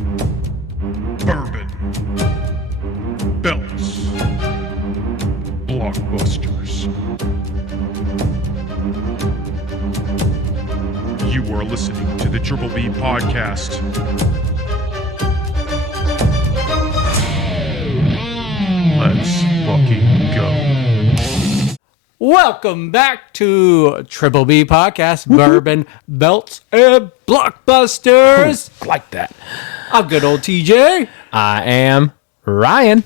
Bourbon. Belts. Blockbusters. You are listening to the Triple B Podcast. Let's fucking go. Welcome back to Triple B Podcast, Bourbon, Belts, and Blockbusters. Like that. I'm good old TJ. I am Ryan.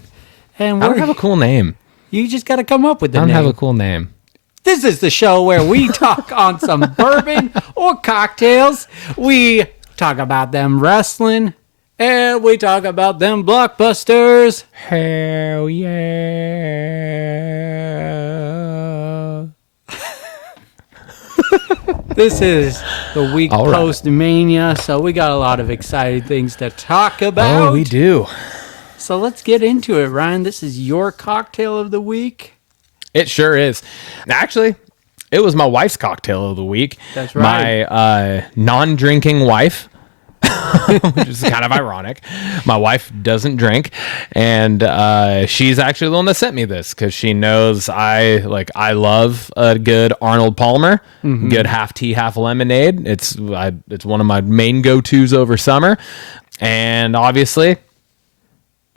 And I don't have a cool name. You just got to come up with the I don't name. have a cool name. This is the show where we talk on some bourbon or cocktails. We talk about them wrestling, and we talk about them blockbusters. Hell yeah. This is the week All right. post-Mania, so we got a lot of exciting things to talk about. Oh, we do. So let's get into it, Ryan. This is your cocktail of the week. It sure is. Actually, it was my wife's cocktail of the week. That's right. My non-drinking wife, which is kind of ironic. My wife doesn't drink, and she's actually the one that sent me this because she knows I love a good Arnold Palmer, good half tea, half lemonade. It's one of my main go-tos over summer, and obviously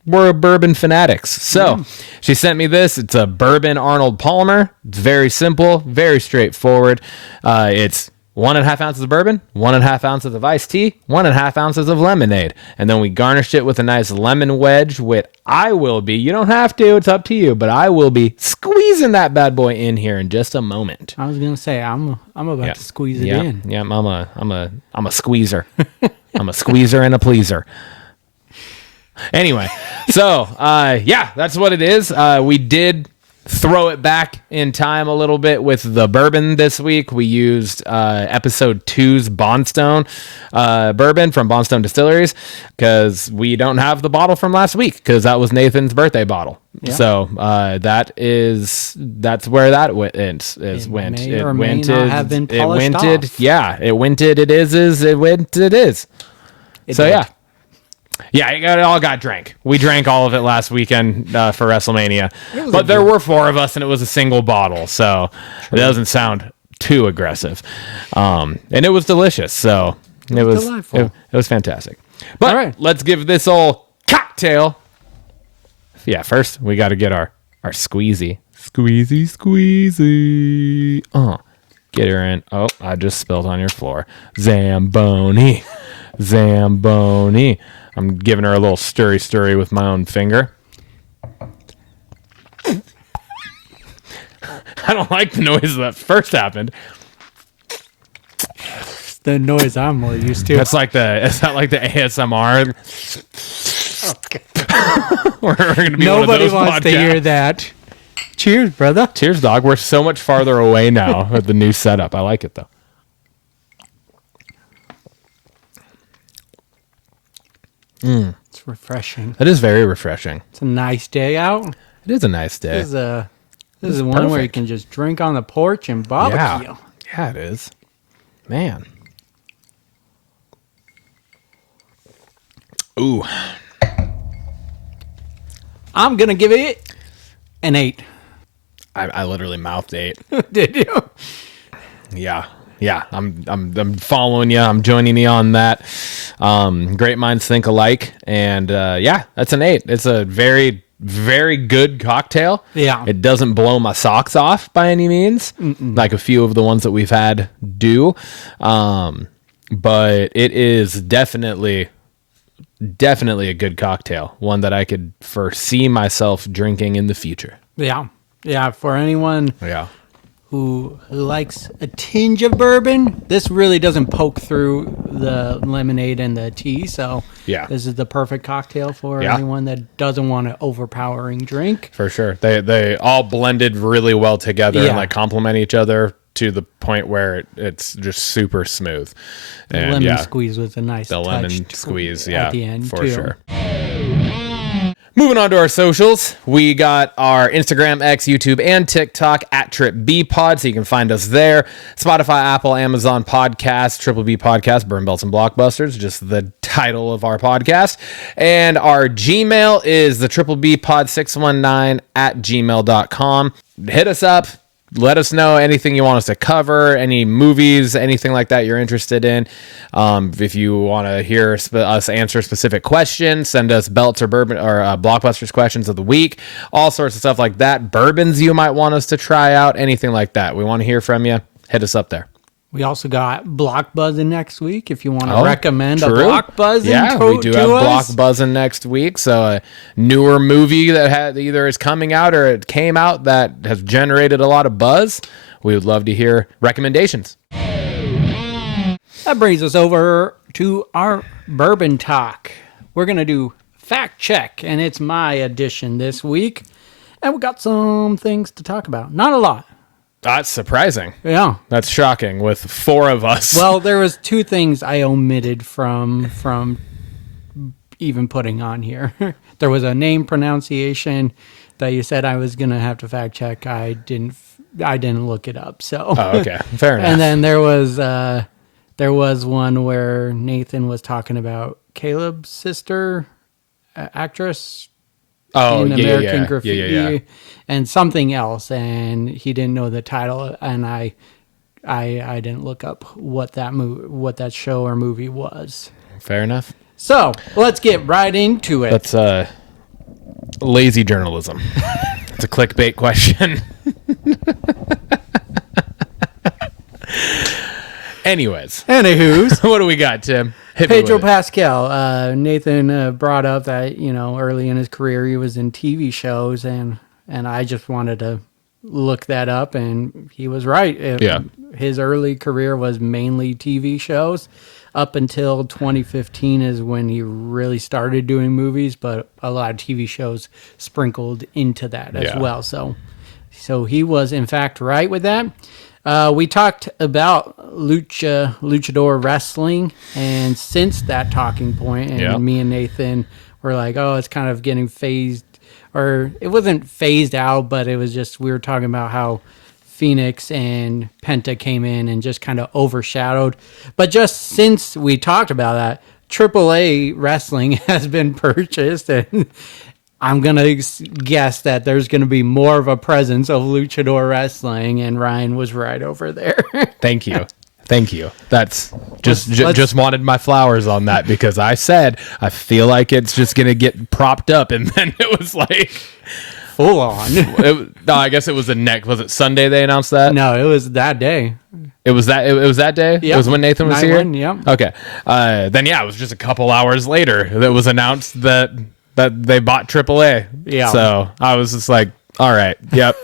we're bourbon fanatics. So she sent me this. It's a bourbon Arnold Palmer. It's very simple, very straightforward. It's 1.5 ounces of bourbon, 1.5 ounces of iced tea, 1.5 ounces of lemonade. And then we garnished it with a nice lemon wedge, which I will be, you don't have to, it's up to you, but I will be squeezing that bad boy in here in just a moment. I was gonna say I'm about to squeeze it in. Yeah, I'm a squeezer. I'm a squeezer and a pleaser. Anyway, so that's what it is. We did throw it back in time a little bit with the bourbon this week. We used episode 2's Bondstone bourbon from Bondstone Distilleries because we don't have the bottle from last week because that was Nathan's birthday bottle. Yeah. So that's where that went. It may not have been polished off. Yeah, it winted. It is. It went. It is. So did. yeah. Yeah, it all got drank. We drank all of it last weekend for WrestleMania. But there were 4 of us, and it was a single bottle, so it doesn't sound too aggressive. And it was delicious, so it was delightful. It was fantastic. But all right, let's give this old cocktail. Yeah, first we got to get our squeezy. Squeezy. Get her in. Oh, I just spilled on your floor. Zamboni. I'm giving her a little stirry with my own finger. I don't like the noise that first happened. The noise I'm more used to. Is that like the ASMR? Okay. we're gonna be Nobody wants podcasts. to hear that. Cheers, brother. Cheers, dog. We're so much farther away now with the new setup. I like it though. It's refreshing. It is very refreshing. It's a nice day out. It is a nice day. This is one where you can just drink on the porch and barbecue. Yeah, it is. Man. Ooh. I'm gonna give it an 8. I literally mouthed 8. Did you? Yeah. I'm following you. I'm joining you on that. Great minds think alike, and that's an 8. It's a very, very good cocktail. Yeah, it doesn't blow my socks off by any means, like a few of the ones that we've had do. But it is definitely a good cocktail. One that I could foresee myself drinking in the future. Yeah. For anyone. Yeah. Who likes a tinge of bourbon. This really doesn't poke through the lemonade and the tea, so this is the perfect cocktail for anyone that doesn't want an overpowering drink. For sure. They all blended really well together and complement each other to the point where it's just super smooth. And lemon squeeze was a nice touch lemon squeeze, at the end for too. sure. Moving on to our socials, we got our Instagram, X, YouTube, and TikTok at Trip B Pod, so you can find us there. Spotify, Apple, Amazon Podcasts, Triple B Podcast, Burn Belts and Blockbusters, just the title of our podcast. And our Gmail is the Triple B Pod 619 at gmail.com. Hit us up. Let us know anything you want us to cover, any movies, anything like that you're interested in. If you want to hear us answer specific questions, send us belts or bourbon or Blockbusters questions of the week, all sorts of stuff like that. Bourbons you might want us to try out, anything like that. We want to hear from you. Hit us up there. We also got Block Buzzing next week. If you want to recommend a Block Buzzing, we do have Block Buzzing next week. So a newer movie that either is coming out or it came out that has generated a lot of buzz. We would love to hear recommendations. That brings us over to our Bourbon Talk. We're going to do Fact Check, and it's my edition this week. And we got some things to talk about. Not a lot. That's surprising. Yeah. That's shocking with 4 of us. Well, there was 2 things I omitted from even putting on here. There was a name pronunciation that you said I was going to have to fact check. I didn't look it up. So. Oh, okay. Fair enough. And then there was one where Nathan was talking about Caleb's sister, actress. Oh, in American yeah. Graffiti and something else, and he didn't know the title, and I didn't look up what that show or movie was. Fair enough. So let's get right into it. That's lazy journalism. It's a clickbait question. Anywho's, what do we got, Tim? Pedro Pascal. Nathan brought up that early in his career he was in TV shows, and I just wanted to look that up, and he was right. His early career was mainly TV shows. Up until 2015 is when he really started doing movies, but a lot of TV shows sprinkled into that as well. So he was in fact right with that. We talked about luchador wrestling, and since that talking point, and me and Nathan were like, oh, it's kind of getting phased, or it wasn't phased out, but it was just, we were talking about how Phoenix and Penta came in and just kind of overshadowed. But just since we talked about that, AAA wrestling has been purchased, and I'm going to guess that there's going to be more of a presence of luchador wrestling, and Ryan was right over there. Thank you. That's just wanted my flowers on that, because I said, I feel like it's just going to get propped up, and then it was like full on. No, I guess it was was it Sunday they announced that? No, it was that day. It was that day? Yep. It was when Nathan was here? Yeah. Okay. Then it was just a couple hours later that was announced that they bought AAA. Yeah. So I was just like, all right, yep.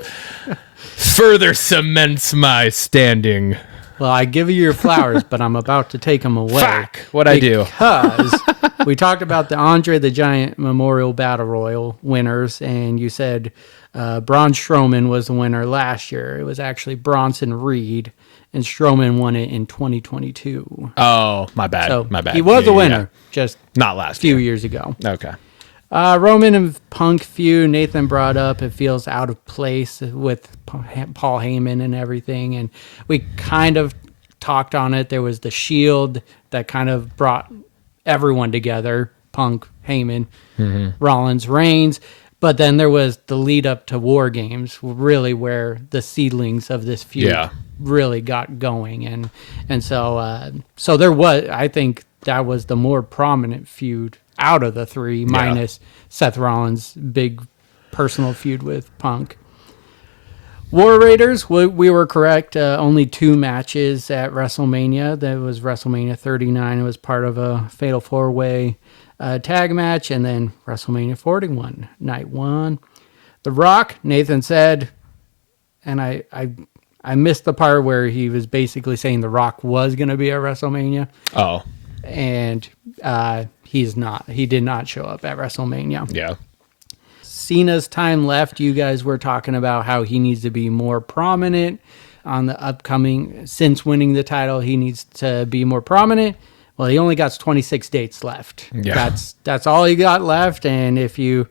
Further cements my standing. Well, I give you your flowers, but I'm about to take them away. Fuck, what'd I do? Because we talked about the Andre the Giant Memorial Battle Royal winners, and you said Braun Strowman was the winner last year. It was actually Bronson Reed, and Strowman won it in 2022. Oh, my bad. So my bad. He was a winner, just not last few years ago. Okay. Roman and Punk feud, Nathan brought up, it feels out of place with Paul Heyman and everything, and we kind of talked on it. There was the Shield that kind of brought everyone together, Punk, Heyman, Rollins, Reigns, but then there was the lead up to War Games, really where the seedlings of this feud really got going, and so there was, I think that was the more prominent feud out of the 3, minus Seth Rollins' big personal feud with Punk. War Raiders, we were correct. Only 2 matches at WrestleMania. That was WrestleMania 39. It was part of a Fatal 4-Way tag match. And then WrestleMania 41, night 1. The Rock, Nathan said, and I missed the part where he was basically saying The Rock was going to be at WrestleMania. Oh. And he's not. He did not show up at WrestleMania. Yeah. Cena's time left. You guys were talking about how he needs to be more prominent on the upcoming. Since winning the title, he needs to be more prominent. Well, he only got 26 dates left. Yeah. That's all he got left. And if he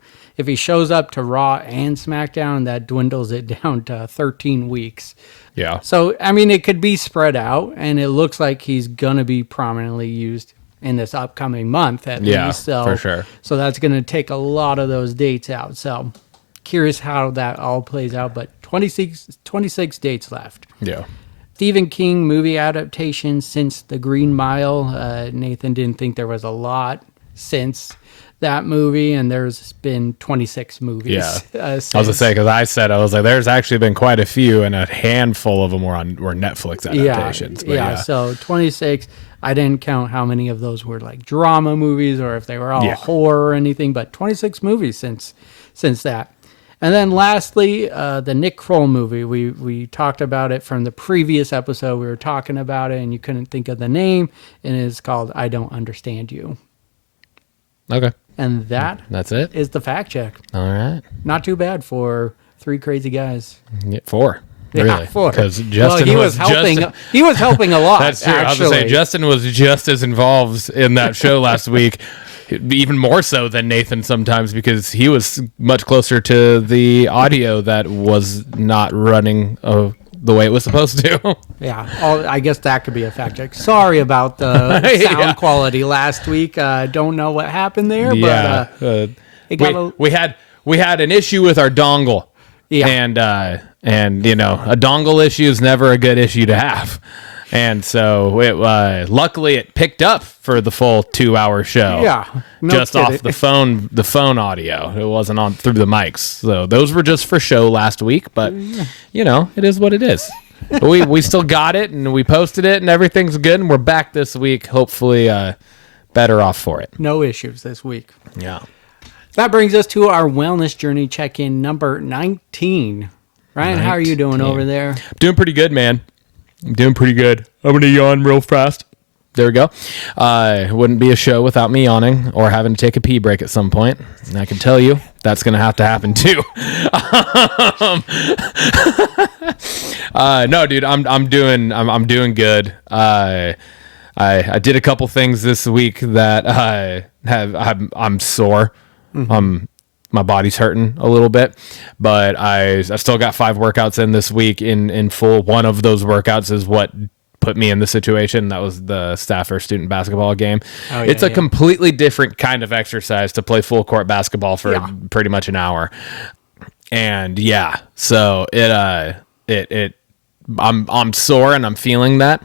shows up to Raw and SmackDown, that dwindles it down to 13 weeks. Yeah. So, I mean, it could be spread out, and it looks like he's going to be prominently used in this upcoming month at least. So, for sure. So that's going to take a lot of those dates out. So curious how that all plays out, but 26 dates left. Yeah. Stephen King movie adaptation since The Green Mile. Nathan didn't think there was a lot since that movie, and there's been 26 movies. Yeah. I was going to say, because I was like, there's actually been quite a few, and a handful of them were Netflix adaptations. Yeah, so 26. I didn't count how many of those were like drama movies or if they were all horror or anything, but 26 movies since that. And then lastly, the Nick Kroll movie. We talked about it from the previous episode. We were talking about it, and you couldn't think of the name, and it's called I Don't Understand You. Okay. And that's it. Is the fact check. All right. Not too bad for three crazy guys. Yeah, 4. Yeah, really? 4. Because Justin he was helping. He was helping a lot. That's true. Actually. I was going to say Justin was just as involved in that show last week, even more so than Nathan sometimes, because he was much closer to the audio that was not running the way it was supposed to. Yeah, I guess that could be a fact check. Sorry about the sound quality last week. Don't know what happened there, but we had an issue with our dongle. Yeah, and you know, a dongle issue is never a good issue to have. And so it luckily it picked up for the full 2-hour show. Yeah, just off the phone audio. It wasn't on through the mics. So those were just for show last week, but you know, it is what it is. But we still got it, and we posted it, and everything's good, and we're back this week, hopefully better off for it. No issues this week. Yeah. That brings us to our wellness journey check-in number 19. Ryan, how are you doing over there? Doing pretty good, man. I'm doing pretty good. I'm going to yawn real fast. There we go. It wouldn't be a show without me yawning or having to take a pee break at some point. And I can tell you that's going to have to happen too. No, dude, I'm doing good. I did a couple things this week that I'm sore. Mm-hmm. My body's hurting a little bit, but I still got 5 workouts in this week in full. One of those workouts is what put me in the situation. That was the Stafford student basketball game. Oh, yeah, it's a completely different kind of exercise to play full court basketball for pretty much an hour. And so I'm sore and I'm feeling that,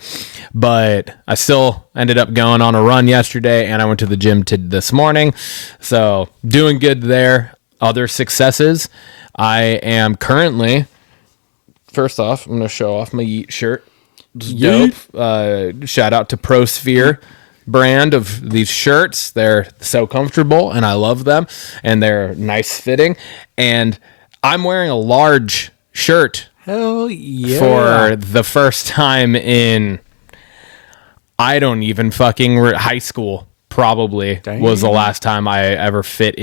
but I still ended up going on a run yesterday, and I went to the gym this morning. So doing good there. Other successes. I am currently, first off, I'm going to show off my Yeet shirt. It's dope. Shout out to ProSphere brand of these shirts. They're so comfortable, and I love them, and they're nice fitting. And I'm wearing a large shirt. Hell yeah. For the first time in, I don't even fucking high school. Probably was the last time I ever fit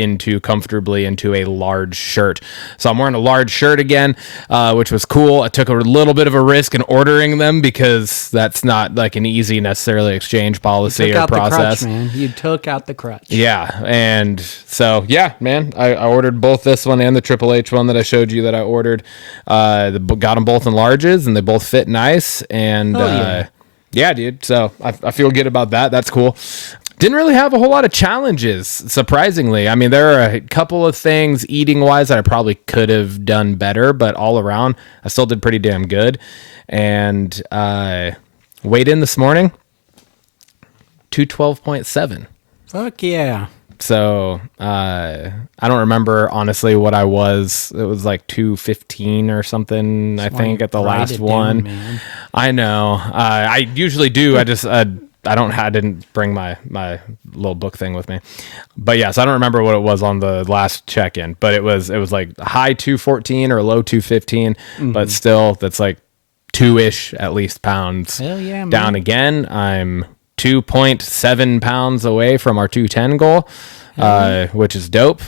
comfortably into a large shirt. So I'm wearing a large shirt again, which was cool. I took a little bit of a risk in ordering them because that's not like an easy necessarily exchange policy or process. The crutch, man. You took out the crutch. Yeah. And so, man, I ordered both this one and the Triple H one that I showed you that I ordered. Got them both in larges, and they both fit nice. And dude. So I feel good about that. That's cool. Didn't really have a whole lot of challenges, surprisingly. I mean, there are a couple of things eating-wise that I probably could have done better, but all around, I still did pretty damn good. And weighed in this morning, 212.7. Fuck yeah. So I don't remember, honestly, what I was. It was like 215 or something, I think, at the last one. Down, I know. I usually do. I just... I didn't bring my little book thing with me, but so I don't remember what it was on the last check-in, but it was like high 214 or low 215, but still that's like 2-ish at least pounds down again. I'm 2.7 pounds away from our 210 goal, which is dope.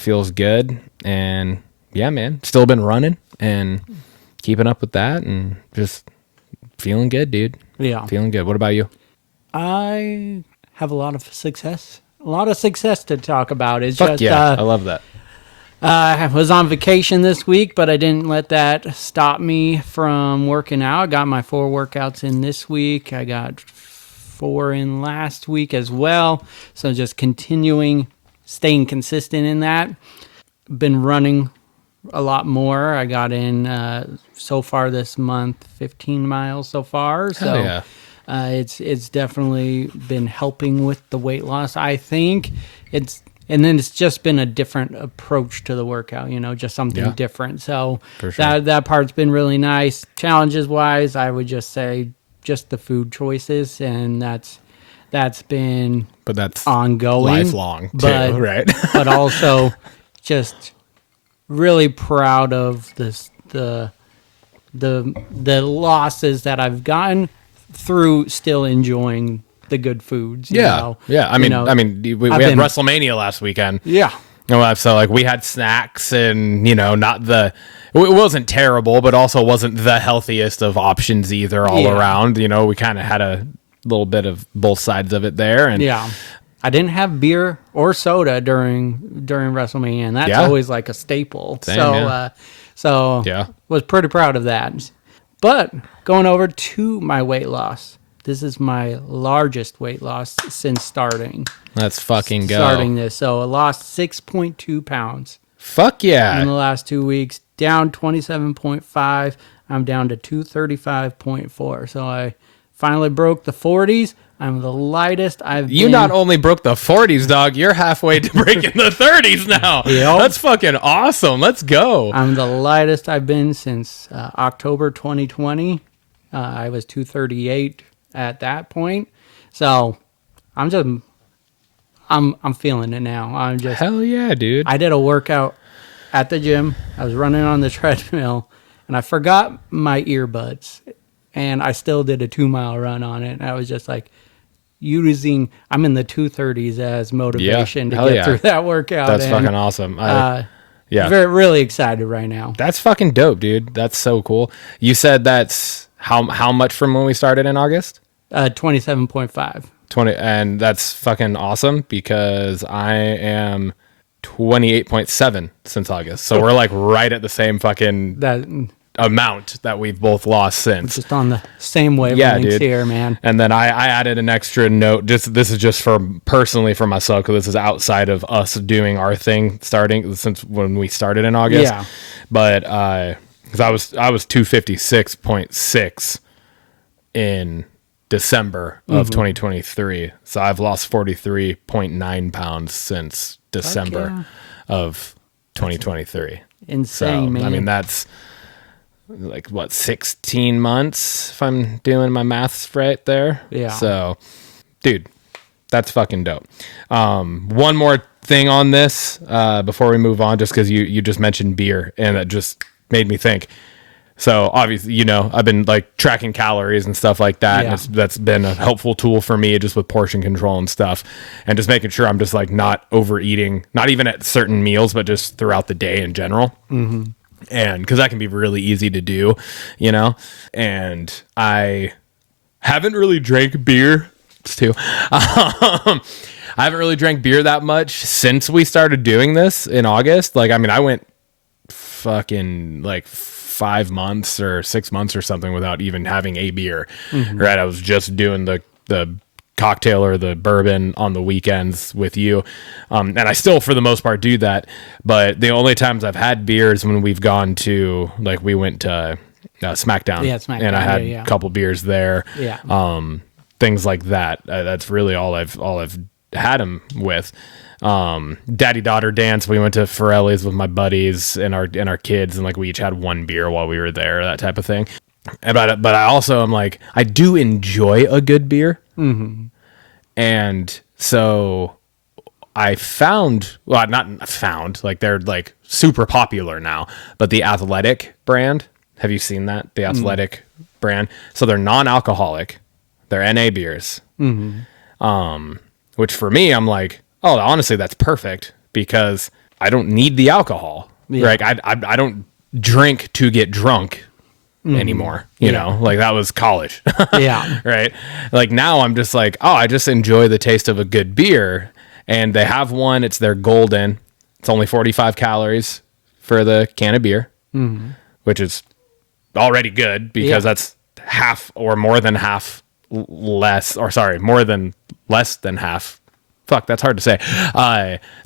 Feels good. And man, still been running and keeping up with that and just feeling good, dude. Yeah. Feeling good. What about you? I have a lot of success. A lot of success to talk about. It's Fuck just, yeah, I love that. I was on vacation this week, but I didn't let that stop me from working out. I got my 4 workouts in this week. I got 4 in last week as well. So just continuing, staying consistent in that. Been running a lot more. I got in so far this month 15 miles so far. So Hell yeah. it's definitely been helping with the weight loss. I think and then it's just been a different approach to the workout, just something different. So For sure. that part's been really nice. Challenges wise, I would just say just the food choices, and that's been ongoing, lifelong too, right? But also just really proud of the losses that I've gotten through still enjoying the good foods. Yeah. I mean, we had WrestleMania last weekend. Yeah. So like we had snacks and, it wasn't terrible, but also wasn't the healthiest of options either all around. We kind of had a little bit of both sides of it there. And I didn't have beer or soda during WrestleMania, and that's always like a staple. Same, Was pretty proud of that. But going over to my weight loss. This is my largest weight loss since starting. Let's fucking go. Starting this. So I lost 6.2 pounds. Fuck yeah. In the last 2 weeks. Down 27.5. I'm down to 235.4. So I finally broke the 40s. I'm the lightest I've been. You not only broke the 40s, dog, you're halfway to breaking the 30s now. Yep. That's fucking awesome. Let's go. I'm the lightest I've been since October 2020. I was 238 at that point. So I'm feeling it now. I'm just hell yeah, dude. I did a workout at the gym. I was running on the treadmill and I forgot my earbuds, and I still did a 2-mile run on it. And I was just like I'm in the 230s as motivation to get through that workout. That's fucking awesome. Very, really excited right now. That's fucking dope, dude. That's so cool. You said that's how much from when we started in August? 27.5. 20, and that's fucking awesome because I am 28.7 since August. So we're like right at the same fucking amount that we've both lost since. Just on the same wavelengths here, man. And then I added an extra note. This is just personally for myself, because this is outside of us doing our thing starting since when we started in August. Yeah. But because I was 256.6 in December of 2023. So I've lost 43.9 pounds since December of 2023. Insane, man. I mean, that's like, 16 months if I'm doing my maths right there. Yeah. So, dude, that's fucking dope. One more thing on this before we move on, just because you just mentioned beer, and it just made me think. So obviously, I've been like tracking calories and stuff like that. Yeah. And that's been a helpful tool for me just with portion control and stuff, and just making sure I'm just like not overeating, not even at certain meals, but just throughout the day in general. Mm-hmm. And because that can be really easy to do, and I haven't really drank beer. It's too. I haven't really drank beer that much since we started doing this in August. Like, I mean, I went fucking like 5 months or 6 months or something without even having a beer. Mm-hmm. Right. I was just doing the cocktail or the bourbon on the weekends with you. And I still, for the most part, do that. But the only times I've had beer is when we've gone to, like, we went to SmackDown. Yeah, SmackDown. And I had a couple beers there. Yeah. Things like that. That's really all I've had them with. Daddy daughter dance, we went to Forelli's with my buddies and our kids, and like we each had one beer while we were there, that type of thing. But I also am like, I do enjoy a good beer. Mm-hmm. And so I found, well, not found, like they're like super popular now, but the Athletic brand, have you seen that? The Athletic brand. So they're non-alcoholic, they're NA beers. Mm-hmm. Which for me, I'm like, oh, honestly, that's perfect because I don't need the alcohol. Yeah. Like I don't drink to get drunk. anymore. You know, like that was college. Yeah. Right. Like now I'm just like, oh, I just enjoy the taste of a good beer. And they have one, it's their golden. It's only 45 calories for the can of beer, which is already good because that's half or more than half less, or sorry, more than less than half. Fuck, that's hard to say.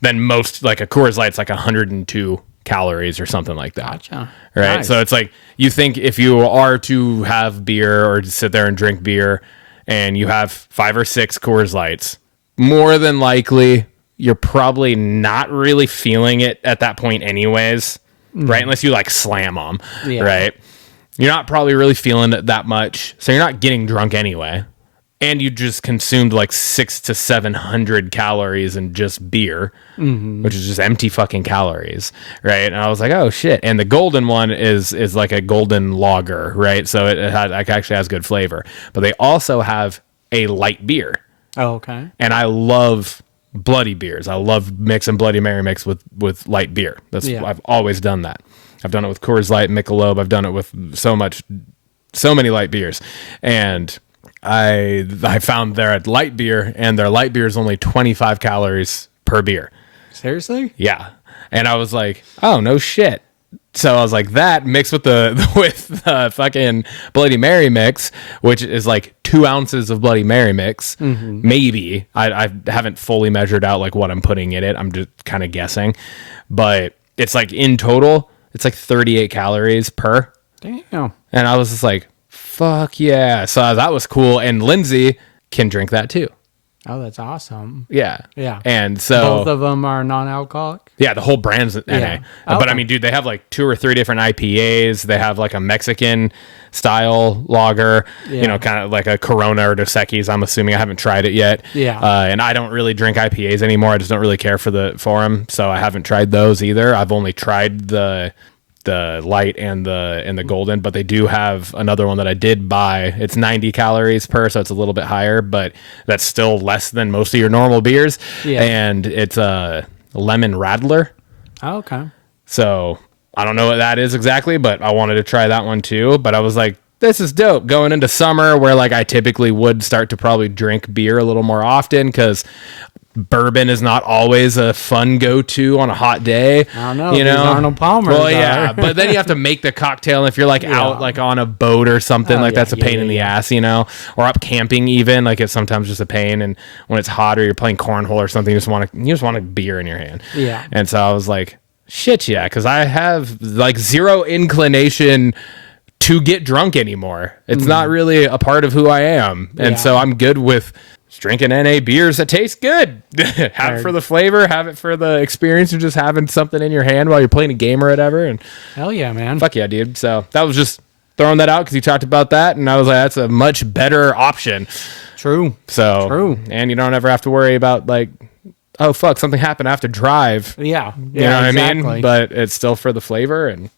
Than most, like a Coors Light's like 102 calories or something like that. Gotcha. Right. Nice. So it's like, you think if you are to have beer or sit there and drink beer and you have 5 or 6 Coors Lights, more than likely you're probably not really feeling it at that point anyways, right? Unless you like slam them, right? You're not probably really feeling it that much. So you're not getting drunk anyway. And you just consumed like 600 to 700 calories in just beer, which is just empty fucking calories, right? And I was like, oh shit. And the golden one is like a golden lager, right? So it actually has good flavor. But they also have a light beer. Oh, okay. And I love bloody beers. I love mixing Bloody Mary mix with light beer. I've always done that. I've done it with Coors Light, Michelob. I've done it with so many light beers. And I found their light beer, and their light beer is only 25 calories per beer. Seriously? Yeah. And I was like, oh, no shit. So I was like, that mixed with the fucking Bloody Mary mix, which is like 2 ounces of Bloody Mary mix, maybe. I haven't fully measured out like what I'm putting in it. I'm just kind of guessing. But it's like in total, it's like 38 calories per. Damn. And I was just like, fuck yeah. So that was cool. And Lindsay can drink that too. Oh, that's awesome. Yeah. Yeah. And so both of them are non-alcoholic? Yeah, the whole brand's NA. Yeah. But I mean, dude, they have like 2 or 3 different IPAs. They have like a Mexican style lager, you know, kind of like a Corona or Dos Equis. I'm assuming. I haven't tried it yet. Yeah. And I don't really drink IPAs anymore. I just don't really care for them. So I haven't tried those either. I've only tried the light and the golden, but they do have another one that I did buy. It's 90 calories per, so it's a little bit higher, but that's still less than most of your normal beers. Yeah. And it's a lemon radler. Oh, okay. So I don't know what that is exactly, but I wanted to try that one too. But I was like, this is dope going into summer where like I typically would start to probably drink beer a little more often because bourbon is not always a fun go-to on a hot day. I don't know. You know, Arnold Palmer. Well, yeah, but then you have to make the cocktail. And if you're like out like on a boat or something, like that's a pain in the ass, you know, or up camping even. Like it's sometimes just a pain. And when it's hot or you're playing cornhole or something, you just want a beer in your hand. Yeah. And so I was like, shit, yeah, because I have like zero inclination to get drunk anymore. It's not really a part of who I am. And so I'm good with drinking NA beers that taste good. Have it for the flavor, have it for the experience of just having something in your hand while you're playing a game or whatever. And hell yeah, man. Fuck yeah, dude. So that was just throwing that out because you talked about that. And I was like, that's a much better option. True. So, True. And you don't ever have to worry about like, oh, fuck, something happened. I have to drive. Yeah. You know what I mean? But it's still for the flavor. And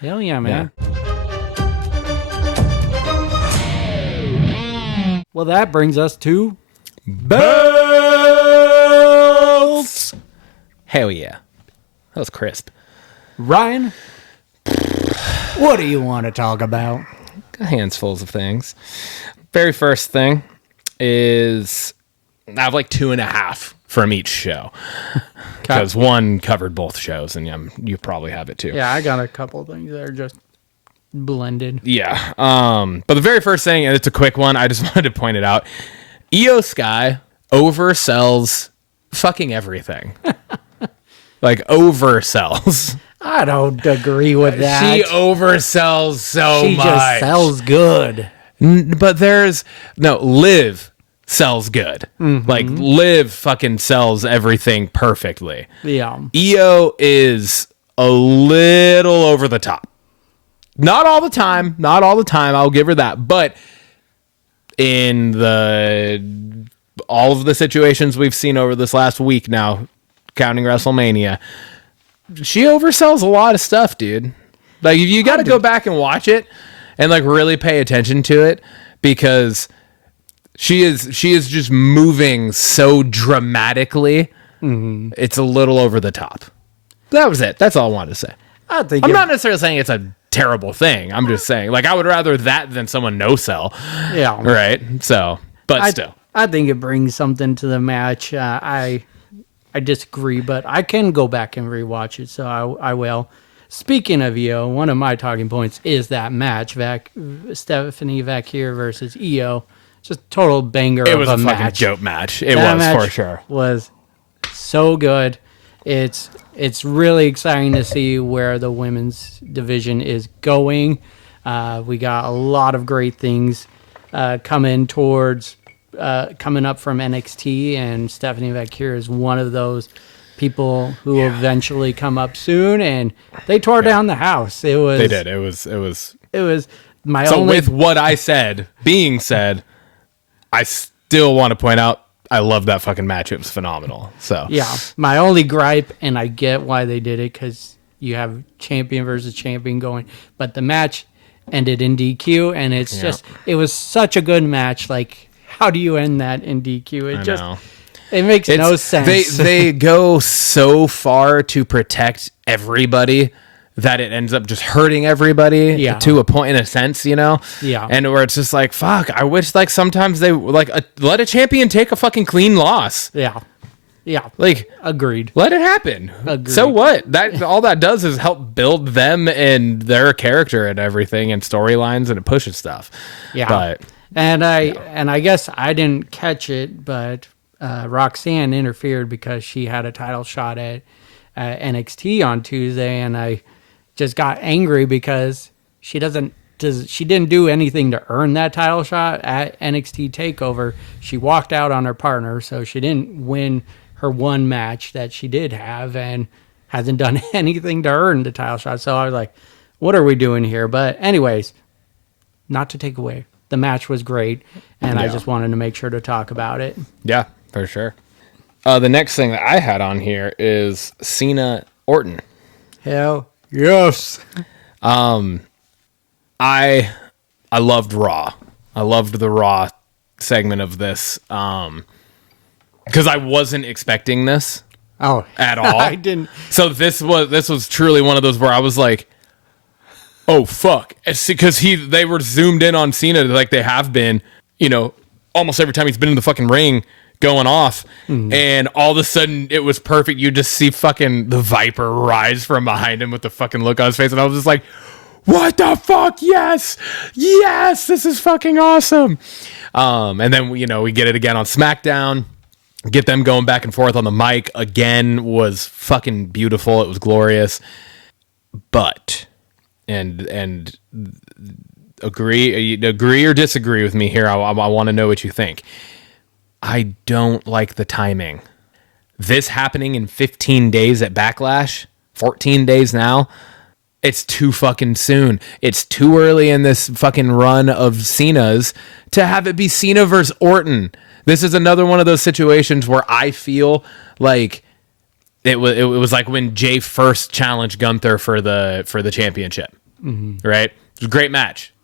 hell yeah, man. Yeah. Well, that brings us to belts. Hell yeah. That was crisp. Ryan. What do you want to talk about? Got handsfuls of things. Very first thing is I have like 2.5 from each show because one covered both shows, and you probably have it too. Yeah, I got a couple things that are just blended. Yeah. But the very first thing, and it's a quick one, I just wanted to point it out. EO Sky oversells fucking everything. Like oversells. I don't agree with that. She oversells so much. She just sells good. But Liv sells good. Mm-hmm. Like Liv fucking sells everything perfectly. Yeah. EO is a little over the top. Not all the time. I'll give her that. But in all of the situations we've seen over this last week now, counting WrestleMania, she oversells a lot of stuff, dude. Like you got to go back and watch it and like really pay attention to it because she is just moving so dramatically. Mm-hmm. It's a little over the top. That was it. That's all I wanted to say. I'm not necessarily saying it's a terrible thing. I'm just saying, like, I would rather that than someone no sell. Yeah. Right. So, but still, I think it brings something to the match. I disagree, but I can go back and rewatch it, so I will. Speaking of Io, one of my talking points is that match, Stephanie Vacquier versus Io. Just total banger of a match. It was a fucking dope match. It was, for sure. Was so good. It's really exciting to see where the women's division is going. We got a lot of great things coming up from NXT, and Stephanie Vacquier is one of those people who will eventually come up soon. And they tore down the house. They did. It was my so only. With what I said being said, I still want to point out I love that fucking match. It was phenomenal. So yeah, my only gripe, and I get why they did it, because you have champion versus champion going, but the match ended in DQ, and it was such a good match. Like, how do you end that in DQ? It makes no sense. They go so far to protect everybody that it ends up just hurting everybody to a point, in a sense, Yeah. And where it's just like, fuck, I wish like sometimes they like let a champion take a fucking clean loss. Yeah. Like, agreed. Let it happen. Agreed. So what? That all that does is help build them and their character and everything and storylines, and it pushes stuff. Yeah. But I guess I didn't catch it, but Roxanne interfered because she had a title shot at NXT on Tuesday, and I just got angry because she didn't do anything to earn that title shot at NXT TakeOver. She walked out on her partner, so she didn't win her one match that she did have, and hasn't done anything to earn the title shot. So I was like, what are we doing here? But anyways, not to take away, the match was great, and I just wanted to make sure to talk about it. Yeah, for sure. The next thing that I had on here is Cena Orton. Hell yes. I loved Raw. I loved the Raw segment of this because I wasn't expecting this at all. I didn't. So this was truly one of those where I was like, oh fuck, because they were zoomed in on Cena like they have been, almost every time he's been in the fucking ring going off, and all of a sudden it was perfect. You just see fucking the Viper rise from behind him with the fucking look on his face, and I was just like, what the fuck? Yes, this is fucking awesome. And then we get it again on SmackDown. Get them going back and forth on the mic again was fucking beautiful. It was glorious. But and agree or disagree with me here. I want to know what you think. I don't like the timing. This happening in 15 days at Backlash, 14 days now. It's too fucking soon. It's too early in this fucking run of Cena's to have it be Cena versus Orton. This is another one of those situations where I feel like it was like when Jay first challenged Gunther for the championship. Mm-hmm. Right? It was a great match.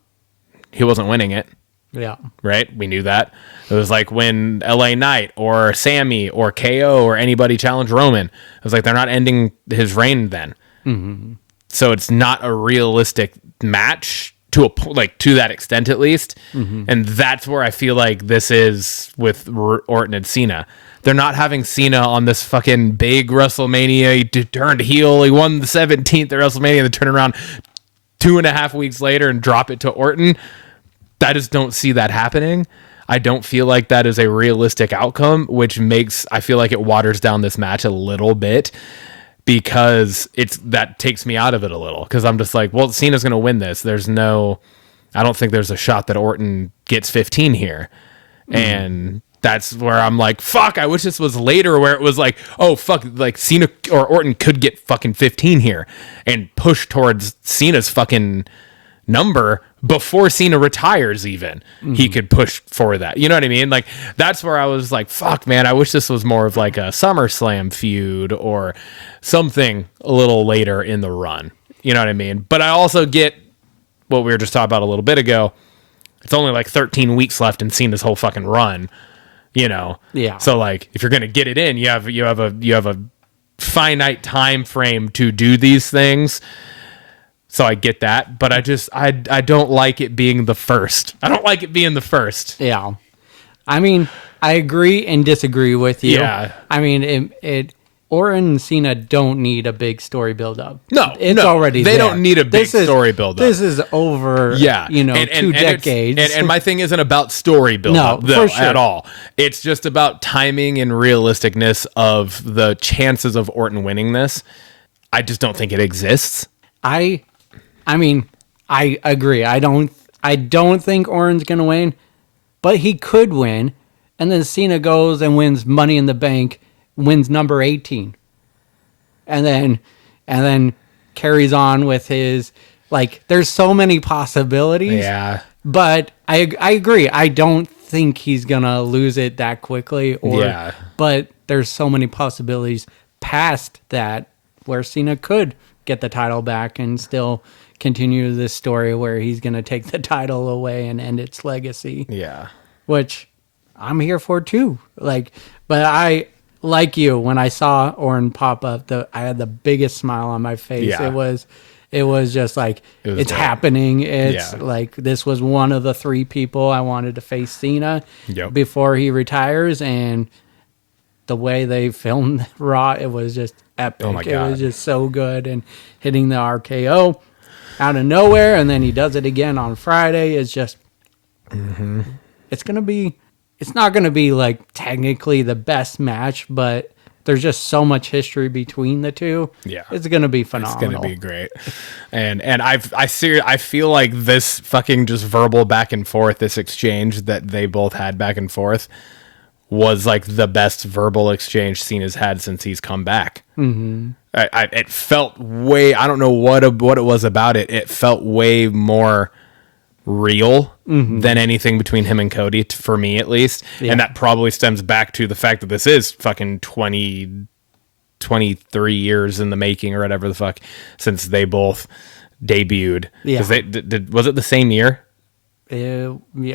He wasn't winning it. Yeah. Right? We knew that. It was like when LA Knight or Sammy or KO or anybody challenged Roman. It was like they're not ending his reign then. Mm-hmm. So it's not a realistic match to that extent, at least. Mm-hmm. And that's where I feel like this is with Orton and Cena. They're not having Cena on this fucking big WrestleMania. He turned heel. He won the 17th at WrestleMania and then turn around 2.5 weeks later and drop it to Orton. I just don't see that happening. I don't feel like that is a realistic outcome, which I feel like it waters down this match a little bit, because that takes me out of it a little, because I'm just like, well, Cena's going to win this. I don't think there's a shot that Orton gets 15 here. And that's where I'm like, fuck, I wish this was later, where it was like, oh, fuck, like Cena or Orton could get fucking 15 here and push towards Cena's fucking number before Cena retires even. He could push for that. You know what I mean? Like, that's where I was like, fuck, man, I wish this was more of like a SummerSlam feud or something a little later in the run. You know what I mean? But I also get what we were just talking about a little bit ago. It's only like 13 weeks left in Cena's whole fucking run, Yeah. So like, if you're going to get it in, you have a finite time frame to do these things. So I get that, but I don't like it being the first. I don't like it being the first. Yeah. I mean, I agree and disagree with you. Yeah. I mean, Orton and Cena don't need a big story build-up. No, it's already they there. don't need a big story build-up. This is over, yeah. 2 decades. And my thing isn't about story build-up, for sure. at all. It's just about timing and realisticness of the chances of Orton winning this. I just don't think it exists. I mean, I agree. I don't think Orton's going to win, but he could win. And then Cena goes and wins Money in the Bank, wins number 18. And then carries on with his, like, there's so many possibilities. Yeah. But I agree. I don't think he's going to lose it that quickly. But there's so many possibilities past that where Cena could get the title back and still continue this story where he's going to take the title away and end its legacy. Yeah. Which I'm here for too. But I, like you, when I saw Orton pop up, I had the biggest smile on my face. Yeah. It was just like, it's happening. It's like, this was one of the 3 people I wanted to face Cena before he retires. And the way they filmed Raw, it was just epic. Oh my God. It was just so good. And hitting the RKO out of nowhere, and then he does it again on Friday. It's just, it's not going to be like technically the best match, but there's just so much history between the two. Yeah. It's going to be phenomenal. It's going to be great. And I feel like this fucking just verbal back and forth, this exchange that they both had back and forth was like the best verbal exchange Cena's had since he's come back. Mm-hmm. It felt way, I don't know what it was about it. It felt way more real than anything between him and Cody, for me at least. Yeah. And that probably stems back to the fact that this is fucking 23 years in the making or whatever the fuck since they both debuted. Yeah. Was it the same year? Yeah,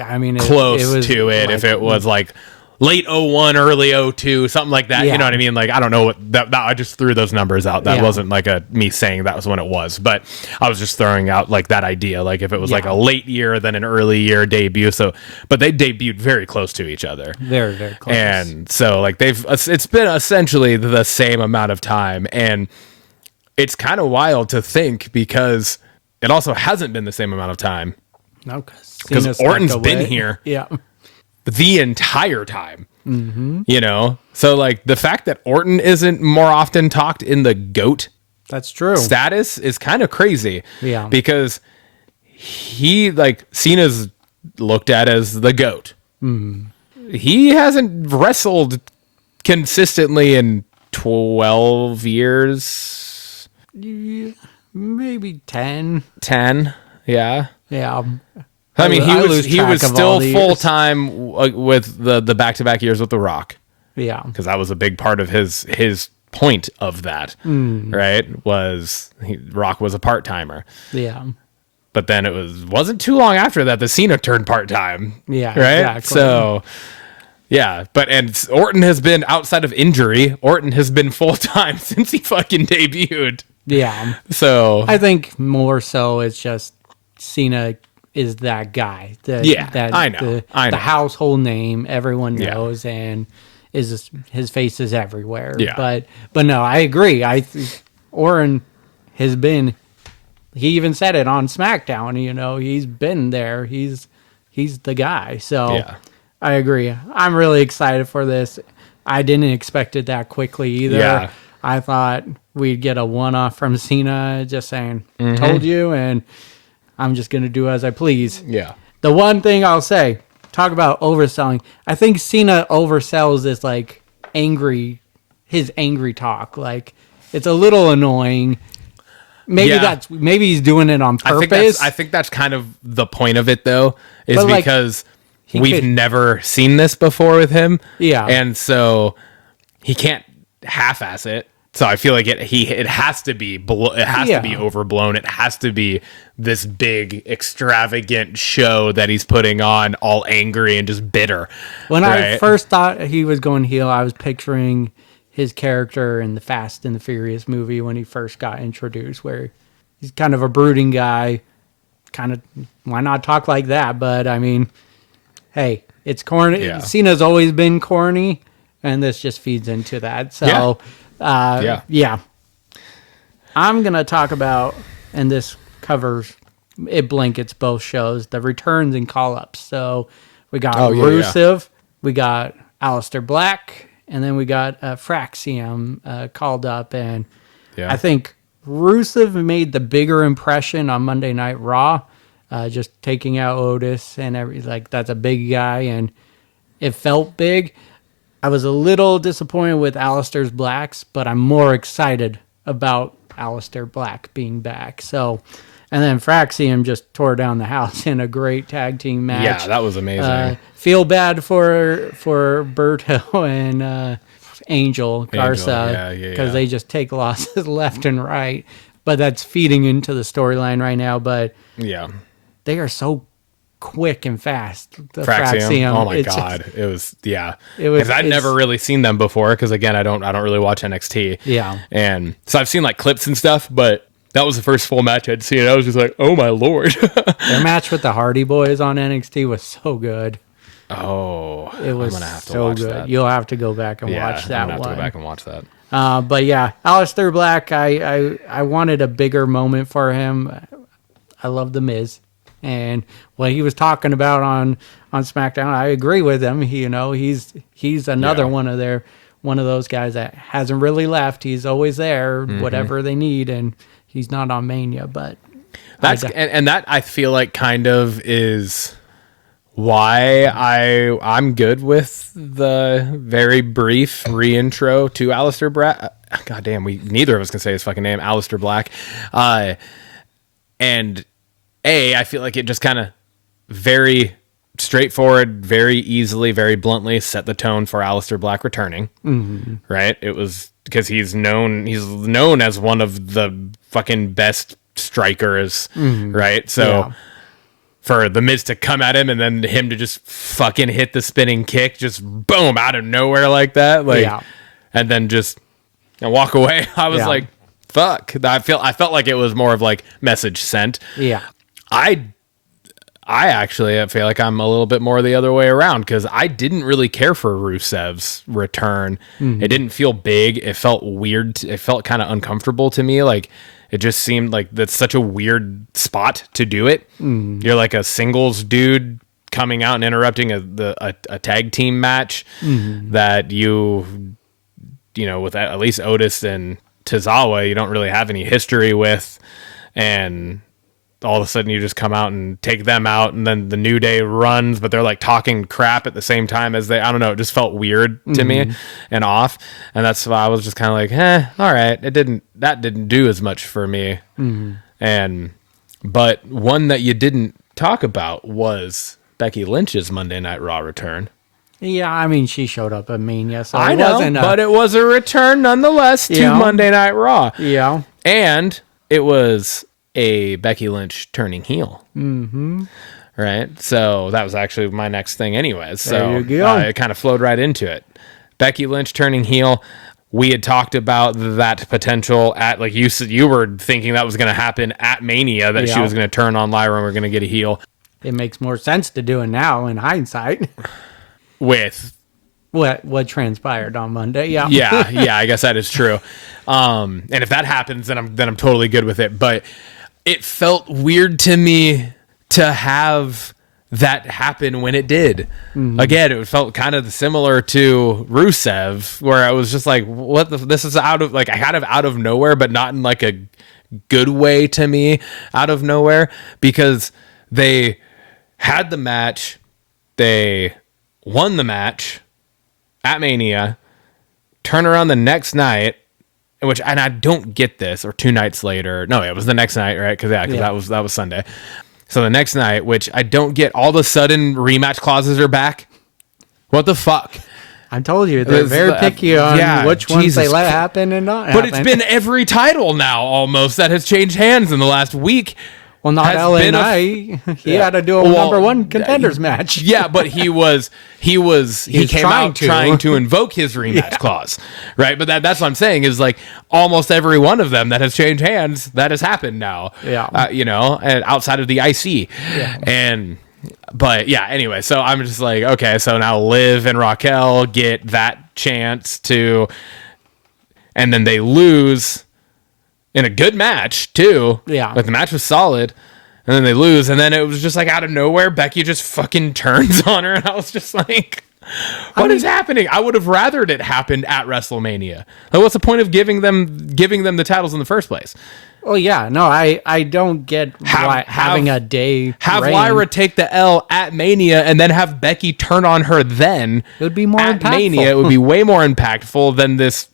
I mean, close it was to it. Like, if it was like late 01, early 02, something like that. Yeah. You know what I mean? Like, I don't know what that I just threw those numbers out. That wasn't like me saying that was when it was, but I was just throwing out like that idea. Like if it was like a late year, then an early year debut. So, but they debuted very close to each other. Very, very close. And so like it's been essentially the same amount of time. And it's kind of wild to think because it also hasn't been the same amount of time. No, because Orton's been here. Yeah. The entire time, so like the fact that Orton isn't more often talked in the GOAT status is kind of crazy. Yeah, because he, like, Cena's looked at as the GOAT. He hasn't wrestled consistently in 12 years, maybe 10. Yeah. I mean, he was still full time with the back-to-back years with The Rock. Yeah, because that was a big part of his point of that, right? Rock was a part-timer. Yeah, but then wasn't too long after that Cena turned part-time. Yeah, right. Exactly. So yeah, and Orton has been, outside of injury, Orton has been full-time since he fucking debuted. Yeah, so I think more so it's just Cena is that guy. I know. The household name everyone knows, and his face is everywhere. Yeah. But no, I agree. Orton has been. He even said it on SmackDown. He's been there. He's the guy. So I agree. I'm really excited for this. I didn't expect it that quickly either. Yeah. I thought we'd get a one-off from Cena, just saying, "Told you," and I'm just going to do as I please. Yeah. The one thing I'll say, talk about overselling. I think Cena oversells this, like, his angry talk. Like, it's a little annoying. Maybe he's doing it on purpose. I think that's kind of the point of it, though, is because we've never seen this before with him. Yeah. And so he can't half-ass it. So I feel like it has to be to be overblown. It has to be this big extravagant show that he's putting on, all angry and just bitter. When I first thought he was going heel, I was picturing his character in the Fast and the Furious movie when he first got introduced, where he's kind of a brooding guy. Kind of, why not talk like that? But I mean, hey, it's corny. Yeah. Cena's always been corny, and this just feeds into that. So, yeah. I'm going to talk about, and this covers, it blankets both shows, the returns and call-ups. So we got Rusev, we got Aleister Black, and then we got Fraxium called up. And I think Rusev made the bigger impression on Monday Night Raw, just taking out Otis and that's a big guy, and it felt big. I was a little disappointed with Aleister Black's, but I'm more excited about Aleister Black being back. So, and then Fraxium just tore down the house in a great tag team match. Yeah, that was amazing. Feel bad for Berto and Angel Garza because they just take losses left and right. But that's feeding into the storyline right now. But they are so quick and fast. The Fraxium. Oh my God. It was because I'd never really seen them before, because again, I don't really watch NXT. Yeah. And so I've seen like clips and stuff, but that was the first full match I'd seen. I was just like, oh my Lord. Their match with the Hardy Boys on NXT was so good. Oh, it was so good. That. You'll have to go back and watch that one. I'm gonna have to go back and watch that. But yeah, Aleister Black, I wanted a bigger moment for him. I love The Miz. And what he was talking about on SmackDown, I agree with him. He's another one of those guys that hasn't really left. He's always there, whatever they need, and he's not on Mania. But that I feel like kind of is why I'm good with the very brief reintro to Aleister Black. God damn, neither of us can say his fucking name, Aleister Black, and. I feel like it just kind of very straightforward, very easily, very bluntly set the tone for Aleister Black returning. Right? It was because he's known as one of the fucking best strikers, right? So for The Miz to come at him and then him to just fucking hit the spinning kick, just boom, out of nowhere like that, and then just walk away. I was like, fuck. I felt like it was more of like message sent. Yeah. I actually feel like I'm a little bit more the other way around, because I didn't really care for Rusev's return. It didn't feel big. It felt weird. It felt kind of uncomfortable to me. Like, it just seemed like that's such a weird spot to do it. You're like a singles dude coming out and interrupting a tag team match that you know, with at least Otis and Tozawa, you don't really have any history with, and all of a sudden you just come out and take them out, and then the New Day runs, but they're like talking crap at the same time as I don't know, it just felt weird to me and off. And that's why I was just kind of like, all right. That didn't do as much for me. But one that you didn't talk about was Becky Lynch's Monday Night Raw return. Yeah, I mean, she showed up at Mania, so I know, but it was a return nonetheless to Monday Night Raw. Yeah. And it was a Becky Lynch turning heel. Right? So that was actually my next thing anyways. So there you go. It kind of flowed right into it. Becky Lynch turning heel. We had talked about that potential at, like, you were thinking that was going to happen at Mania, that she was going to turn on Lyra and we're going to get a heel. It makes more sense to do it now in hindsight. With what transpired on Monday. Yeah, I guess that is true. And if that happens, then I'm totally good with it. But it felt weird to me to have that happen when it did. Again, it felt kind of similar to Rusev, where I was just like, this is kind of out of nowhere, but not in like a good way to me, out of nowhere, because they had the match, they won the match at Mania, turn around the next night, and I don't get this, or 2 nights later. No, it was the next night, right? Because that was Sunday. So the next night, which I don't get, all of a sudden rematch clauses are back. What the fuck? I told you, they're very picky on which ones they let happen and not happen. But it's been every title now almost that has changed hands in the last week. Well, not LA. He had to do a number one contenders match. Yeah, but he came out trying to invoke his rematch clause, right? But that's what I'm saying is like almost every one of them that has changed hands that has happened now. Yeah, and outside of the IC, But yeah, anyway, so I'm just like, okay, so now Liv and Raquel get that chance to, and then they lose in a good match too. Yeah. Like the match was solid, and then they lose, and then it was just like out of nowhere, Becky just fucking turns on her, and I was just like, what is happening? I would have rathered it happened at WrestleMania. Like, what's the point of giving them the titles in the first place? Oh yeah, no, I don't get why having a day. Have Lyra take the L at Mania and then have Becky turn on her. Then it would be more at impactful. Mania. It would be way more impactful than this,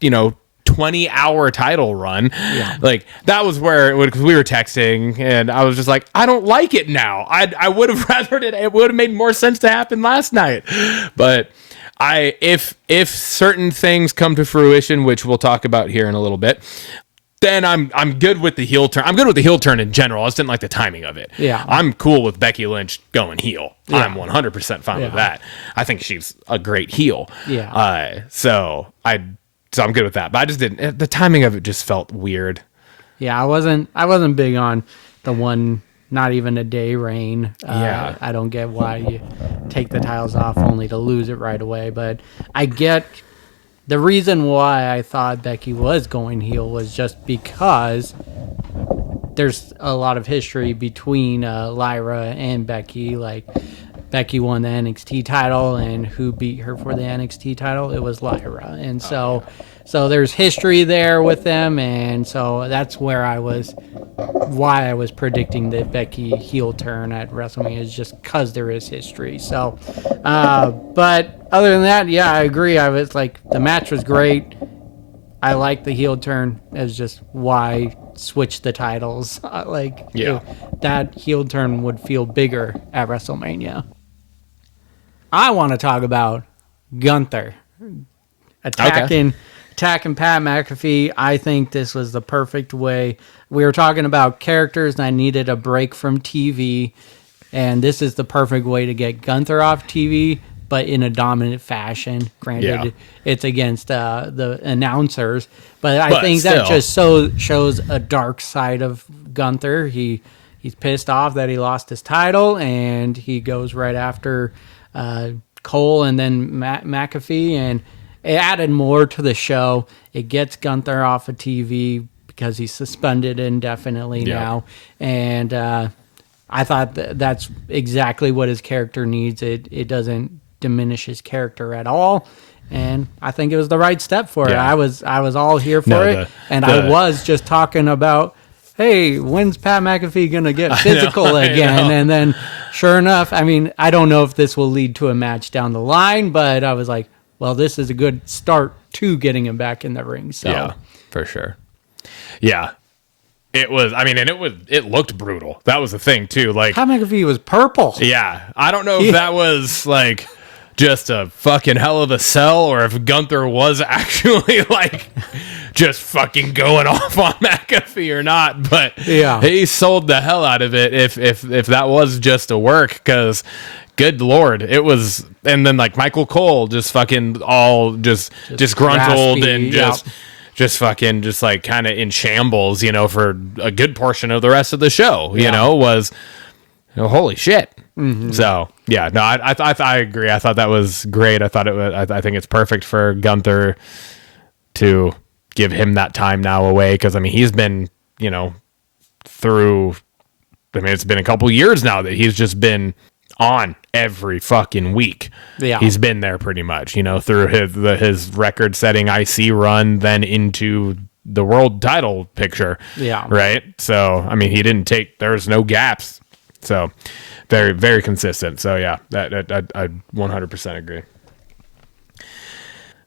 20-hour title run. Yeah. Like that was where it would, because we were texting and I was just like, I don't like it now. I would have rathered it. It would have made more sense to happen last night, but. If certain things come to fruition, which we'll talk about here in a little bit, then I'm good with the heel turn. I'm good with the heel turn in general. I just didn't like the timing of it. Yeah. I'm cool with Becky Lynch going heel. Yeah. I'm 100% fine with that. I think she's a great heel. Yeah. So I'm good with that. But I just didn't. The timing of it just felt weird. Yeah, I wasn't big on the one. Not even a day reign. I don't get why you take the titles off only to lose it right away. But I get the reason why I thought Becky was going heel was just because there's a lot of history between Lyra and Becky. Like Becky won the NXT title, and who beat her for the NXT title? It was Lyra. And so there's history there with them, and so that's why I was predicting the Becky heel turn at WrestleMania is just because there is history. So, but other than that, yeah, I agree. I was like, the match was great. I like the heel turn. It's just why switch the titles. That heel turn would feel bigger at WrestleMania. I want to talk about Gunther attacking Pat McAfee. I think this was the perfect way. We were talking about characters, and I needed a break from TV, and this is the perfect way to get Gunther off TV, but in a dominant fashion. Granted, it's against the announcers, but I think that just shows a dark side of Gunther. He's pissed off that he lost his title, and he goes right after Cole and then McAfee, and it added more to the show. It gets Gunther off of TV because he's suspended indefinitely now, and I thought that's exactly what his character needs. It doesn't diminish his character at all, and I think it was the right step for it. I was all here for it, I was just talking about, hey, when's Pat McAfee going to get physical again? And then, sure enough, I mean, I don't know if this will lead to a match down the line, but I was like, well, this is a good start to getting him back in the ring. So. Yeah, for sure. Yeah. It was, I mean, and it looked brutal. That was the thing, too. Like, Pat McAfee was purple. Yeah. I don't know if that was, like, just a fucking hell of a sell, or if Gunther was actually, like, just fucking going off on McAfee or not. But he sold the hell out of it if that was just a work, because good Lord, it was. And then like Michael Cole just fucking all just disgruntled raspy, and just fucking just like kind of in shambles, for a good portion of the rest of the show, was holy shit. Mm-hmm. So yeah, no, I agree. I thought that was great. I thought it was. I think it's perfect for Gunther to give him that time now away, because I mean he's been through. I mean it's been a couple years now that he's just been on every fucking week. Yeah, he's been there pretty much. Through his record-setting IC run, then into the world title picture. Yeah, right. So I mean he didn't take. There's no gaps. So. Very, very consistent. So, yeah, that I 100% agree.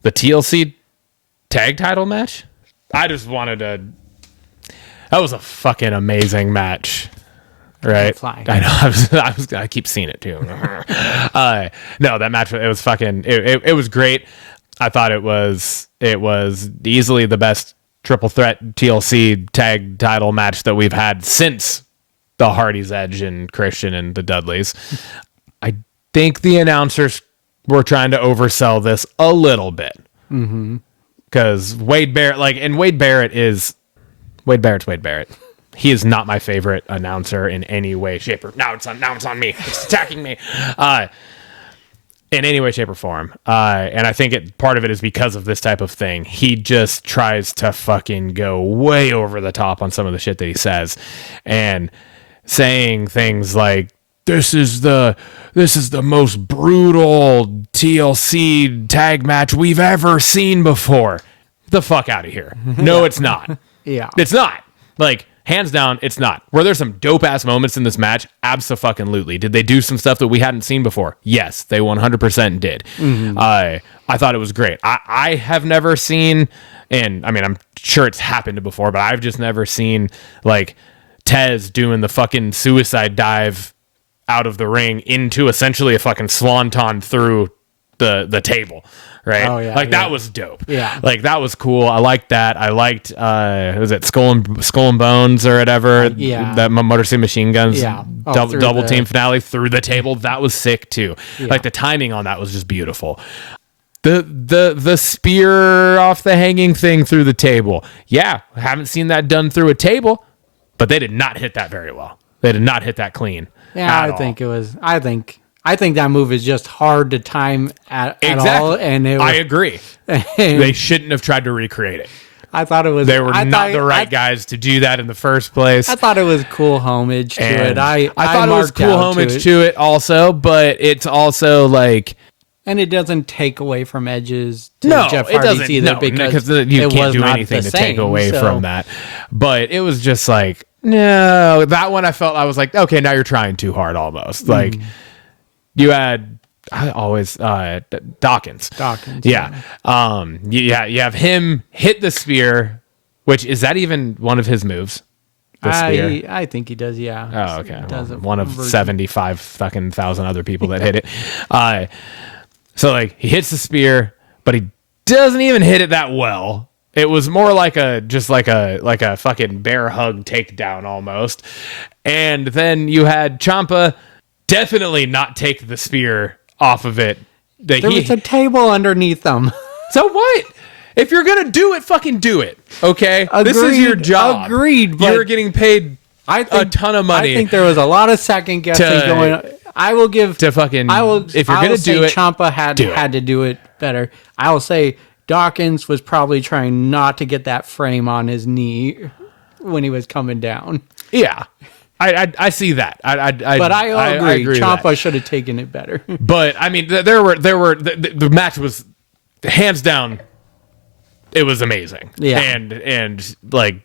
The TLC tag title match? I just wanted to... That was a fucking amazing match. Right? I know. I keep seeing it, too. No, that match, it was fucking... It was great. I thought it was easily the best triple threat TLC tag title match that we've had since the Hardys, Edge, and Christian and the Dudleys. I think the announcers were trying to oversell this a little bit. Because Wade Barrett's Wade Barrett. He is not my favorite announcer in any way, shape, or now it's on me. It's attacking me. In any way, shape, or form. And I think part of it is because of this type of thing. He just tries to fucking go way over the top on some of the shit that he says. And saying things like, this is the most brutal TLC tag match we've ever seen before. Get the fuck out of here. No, it's not. Yeah. It's not. Like, hands down, it's not. Were there some dope-ass moments in this match? Abso-fucking-lutely. Did they do some stuff that we hadn't seen before? Yes, they 100% did. I thought it was great. I have never seen, and I mean, I'm sure it's happened before, but I've just never seen, like, Tez doing the fucking suicide dive out of the ring into essentially a fucking swanton through the table. Right. Oh, yeah, that was dope. Yeah. Like, that was cool. I liked that. I liked, was it Skull and Bones or whatever? Yeah. That Motor City Machine Guns double team finale through the table. That was sick too. Yeah. Like, the timing on that was just beautiful. The spear off the hanging thing through the table. Yeah. Haven't seen that done through a table, but they did not hit that very well. They did not hit that clean. Yeah. I think that move is just hard to time at all. And I agree. They shouldn't have tried to recreate it. I thought it was. They were not the right guys to do that in the first place. I thought it was cool homage to it. I thought it was cool homage to it also, but it's also like. And it doesn't take away from Edge's Jeff Hardy's either, because you can't do anything to take away from that. But it was just like, no, that one I was like, okay, now you're trying too hard almost. Like. You had Dawkins. Yeah. You have him hit the spear, which is that even one of his moves? The spear? I think he does, yeah. Oh, okay. One of 75 fucking thousand other people that hit it. So like he hits the spear, but he doesn't even hit it that well. It was more like a fucking bear hug takedown almost. And then you had Ciampa definitely not take the spear off of it. There was a table underneath them. So what? If you're going to do it, fucking do it. Okay? Agreed, this is your job. Agreed. You're getting paid a ton of money. I think there was a lot of second guessing going on. I will give... To fucking... if you're going to do it... Ciampa had to do it better. I will say Dawkins was probably trying not to get that frame on his knee when he was coming down. Yeah. I see that. But I agree. Ciampa should have taken it better. But I mean, the match was hands down. It was amazing. Yeah. And like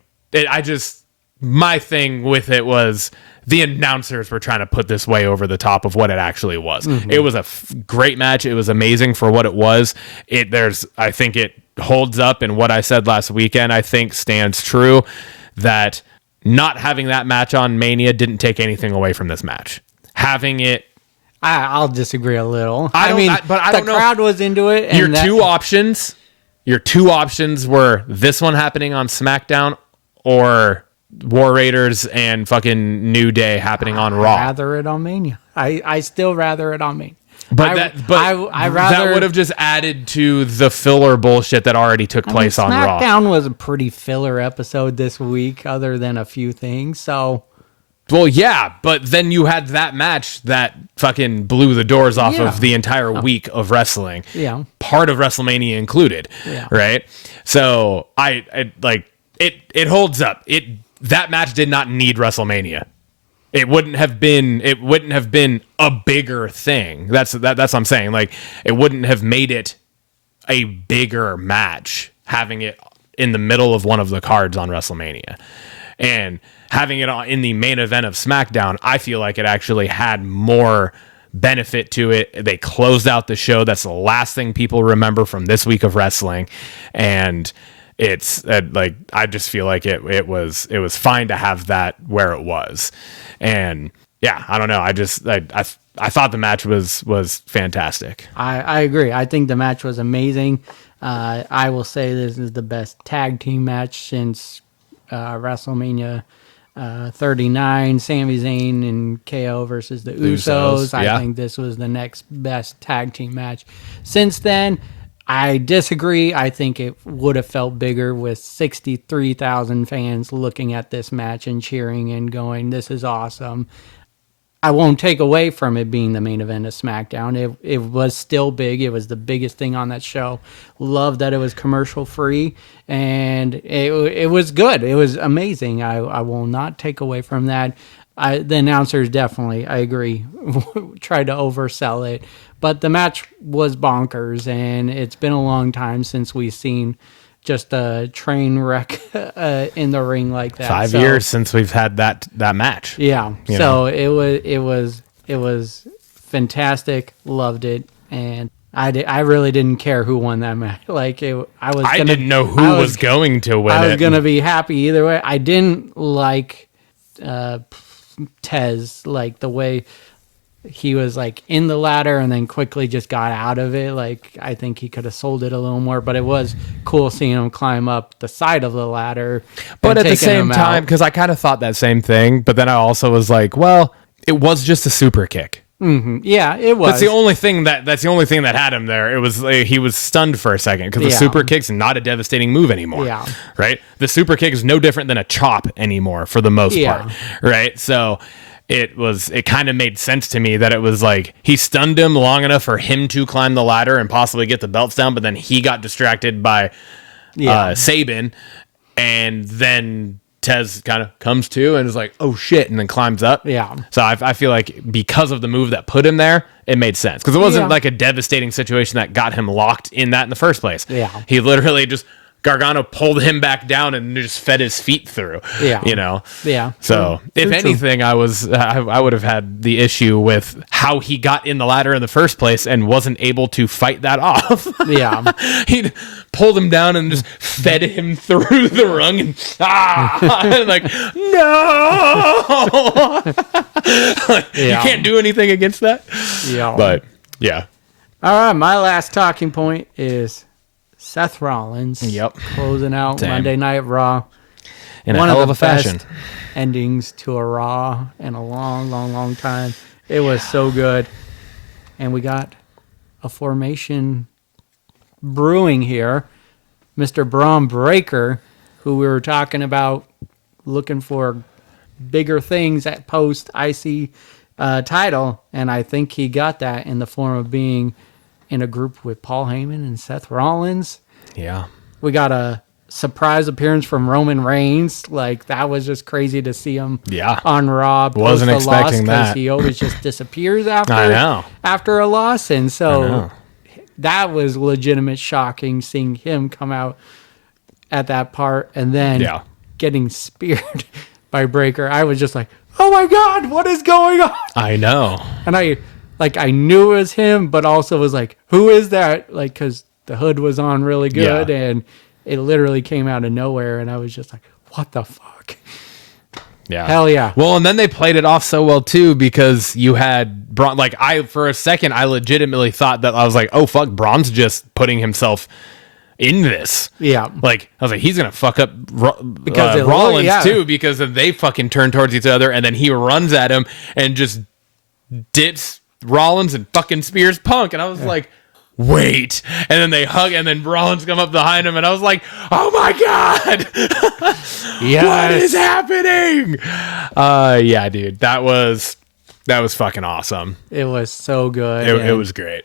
my thing with it was the announcers were trying to put this way over the top of what it actually was. Mm-hmm. It was a great match. It was amazing for what it was. I think it holds up, and what I said last weekend I think stands true, that not having that match on Mania didn't take anything away from this match. Having it... I'll disagree a little. I don't know. The crowd was into it. And your two options were this one happening on SmackDown or War Raiders and fucking New Day happening on Raw. I'd rather it on Mania. I still rather it on Mania. But that would have just added to the filler bullshit that already took place on Raw. SmackDown was a pretty filler episode this week, other than a few things. So, well, yeah, but then you had that match that fucking blew the doors off of the entire week of wrestling. Yeah, part of WrestleMania included. Yeah, right. So it holds up. That match did not need WrestleMania. It wouldn't have been a bigger thing. That's what I'm saying. Like, it wouldn't have made it a bigger match having it in the middle of one of the cards on WrestleMania. And having it in the main event of SmackDown, I feel like it actually had more benefit to it. They closed out the show. That's the last thing people remember from this week of wrestling. And it's I just feel like it was fine to have that where it was. And yeah, I don't know. I thought the match was fantastic. I agree. I think the match was amazing. I will say this is the best tag team match since WrestleMania 39, Sami Zayn and KO versus the Usos. I think this was the next best tag team match. Since then, I disagree. I think it would have felt bigger with 63,000 fans looking at this match and cheering and going, this is awesome. I won't take away from it being the main event of SmackDown. It was still big. It was the biggest thing on that show. Loved that it was commercial free, and it was good. It was amazing. I will not take away from that. The announcers definitely, I agree, tried to oversell it. But the match was bonkers, and it's been a long time since we've seen just a train wreck in the ring like that. 5 years since we've had that match. Yeah. So it was fantastic. Loved it, and I really didn't care who won that match. I didn't know who was going to win. I was gonna be happy either way. I didn't like Tez, like the way he was like in the ladder and then quickly just got out of it. Like, I think he could have sold it a little more, but it was cool seeing him climb up the side of the ladder. But at the same time, because I kind of thought that same thing, but then I also was like, well, it was just a super kick. Mm-hmm. Yeah, it was. That's the only thing that had him there. It was he was stunned for a second because the super kick's not a devastating move anymore. Yeah. Right. The super kick is no different than a chop anymore for the most part. Right. So it kind of made sense to me that it was like he stunned him long enough for him to climb the ladder and possibly get the belts down, but then he got distracted by Sabin, and then Tez kind of comes to and is like, oh shit, and then climbs up. Yeah. So I feel like because of the move that put him there, it made sense. Because it wasn't like a devastating situation that got him locked in that in the first place. Yeah. He literally just, Gargano pulled him back down and just fed his feet through. Yeah. You know? Yeah. So if anything, I would have had the issue with how he got in the ladder in the first place and wasn't able to fight that off. Yeah. He pulled him down and just fed him through the rung and and like, no. You can't do anything against that. Yeah. But yeah. All right, my last talking point is Seth Rollins. Yep. Closing out Monday Night Raw. In a hell of a fashion. Best endings to a Raw in a long, long, long time. It was so good. And we got a formation brewing here. Mr. Braun Breaker, who we were talking about looking for bigger things at post IC title. And I think he got that in the form of being in a group with Paul Heyman and Seth Rollins. Yeah. We got a surprise appearance from Roman Reigns. Like, that was just crazy to see him on Raw. Wasn't expecting that. He always just disappears after a loss. And so that was legitimate shocking seeing him come out at that part and then getting speared by Breaker. I was just like, oh my God, what is going on? I know. And I knew it was him, but also was like, who is that? Like, because the hood was on really good, and it literally came out of nowhere, and I was just like, what the fuck? Yeah. Hell yeah. Well, and then they played it off so well, too, because you had Braun. Like, for a second, I legitimately thought that I was like, oh, fuck, Braun's just putting himself in this. Yeah. Like, I was like, he's going to fuck up Rollins, too, because they fucking turn towards each other, and then he runs at him and just dips Rollins and fucking spears Punk, and I was like, wait, and then they hug, and then Rollins come up behind him, and I was like, oh my God, what is happening? Yeah, dude, that was fucking awesome. It was so good. It was great.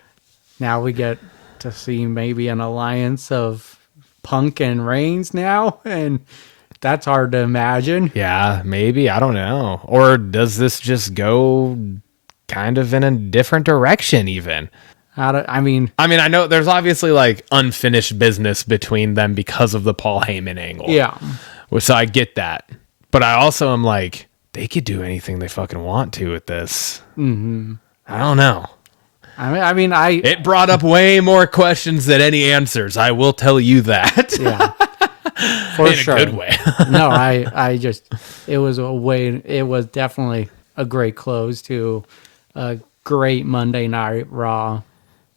Now we get to see maybe an alliance of Punk and Reigns now, and that's hard to imagine. Yeah, maybe, I don't know. Or does this just go kind of in a different direction even? I mean, I know there's obviously like unfinished business between them because of the Paul Heyman angle. Yeah. So I get that. But I also am like, they could do anything they fucking want to with this. Mm-hmm. I don't know. It brought up way more questions than any answers. I will tell you that. Yeah. For sure. In a good way. No, it was definitely a great close to a great Monday Night Raw.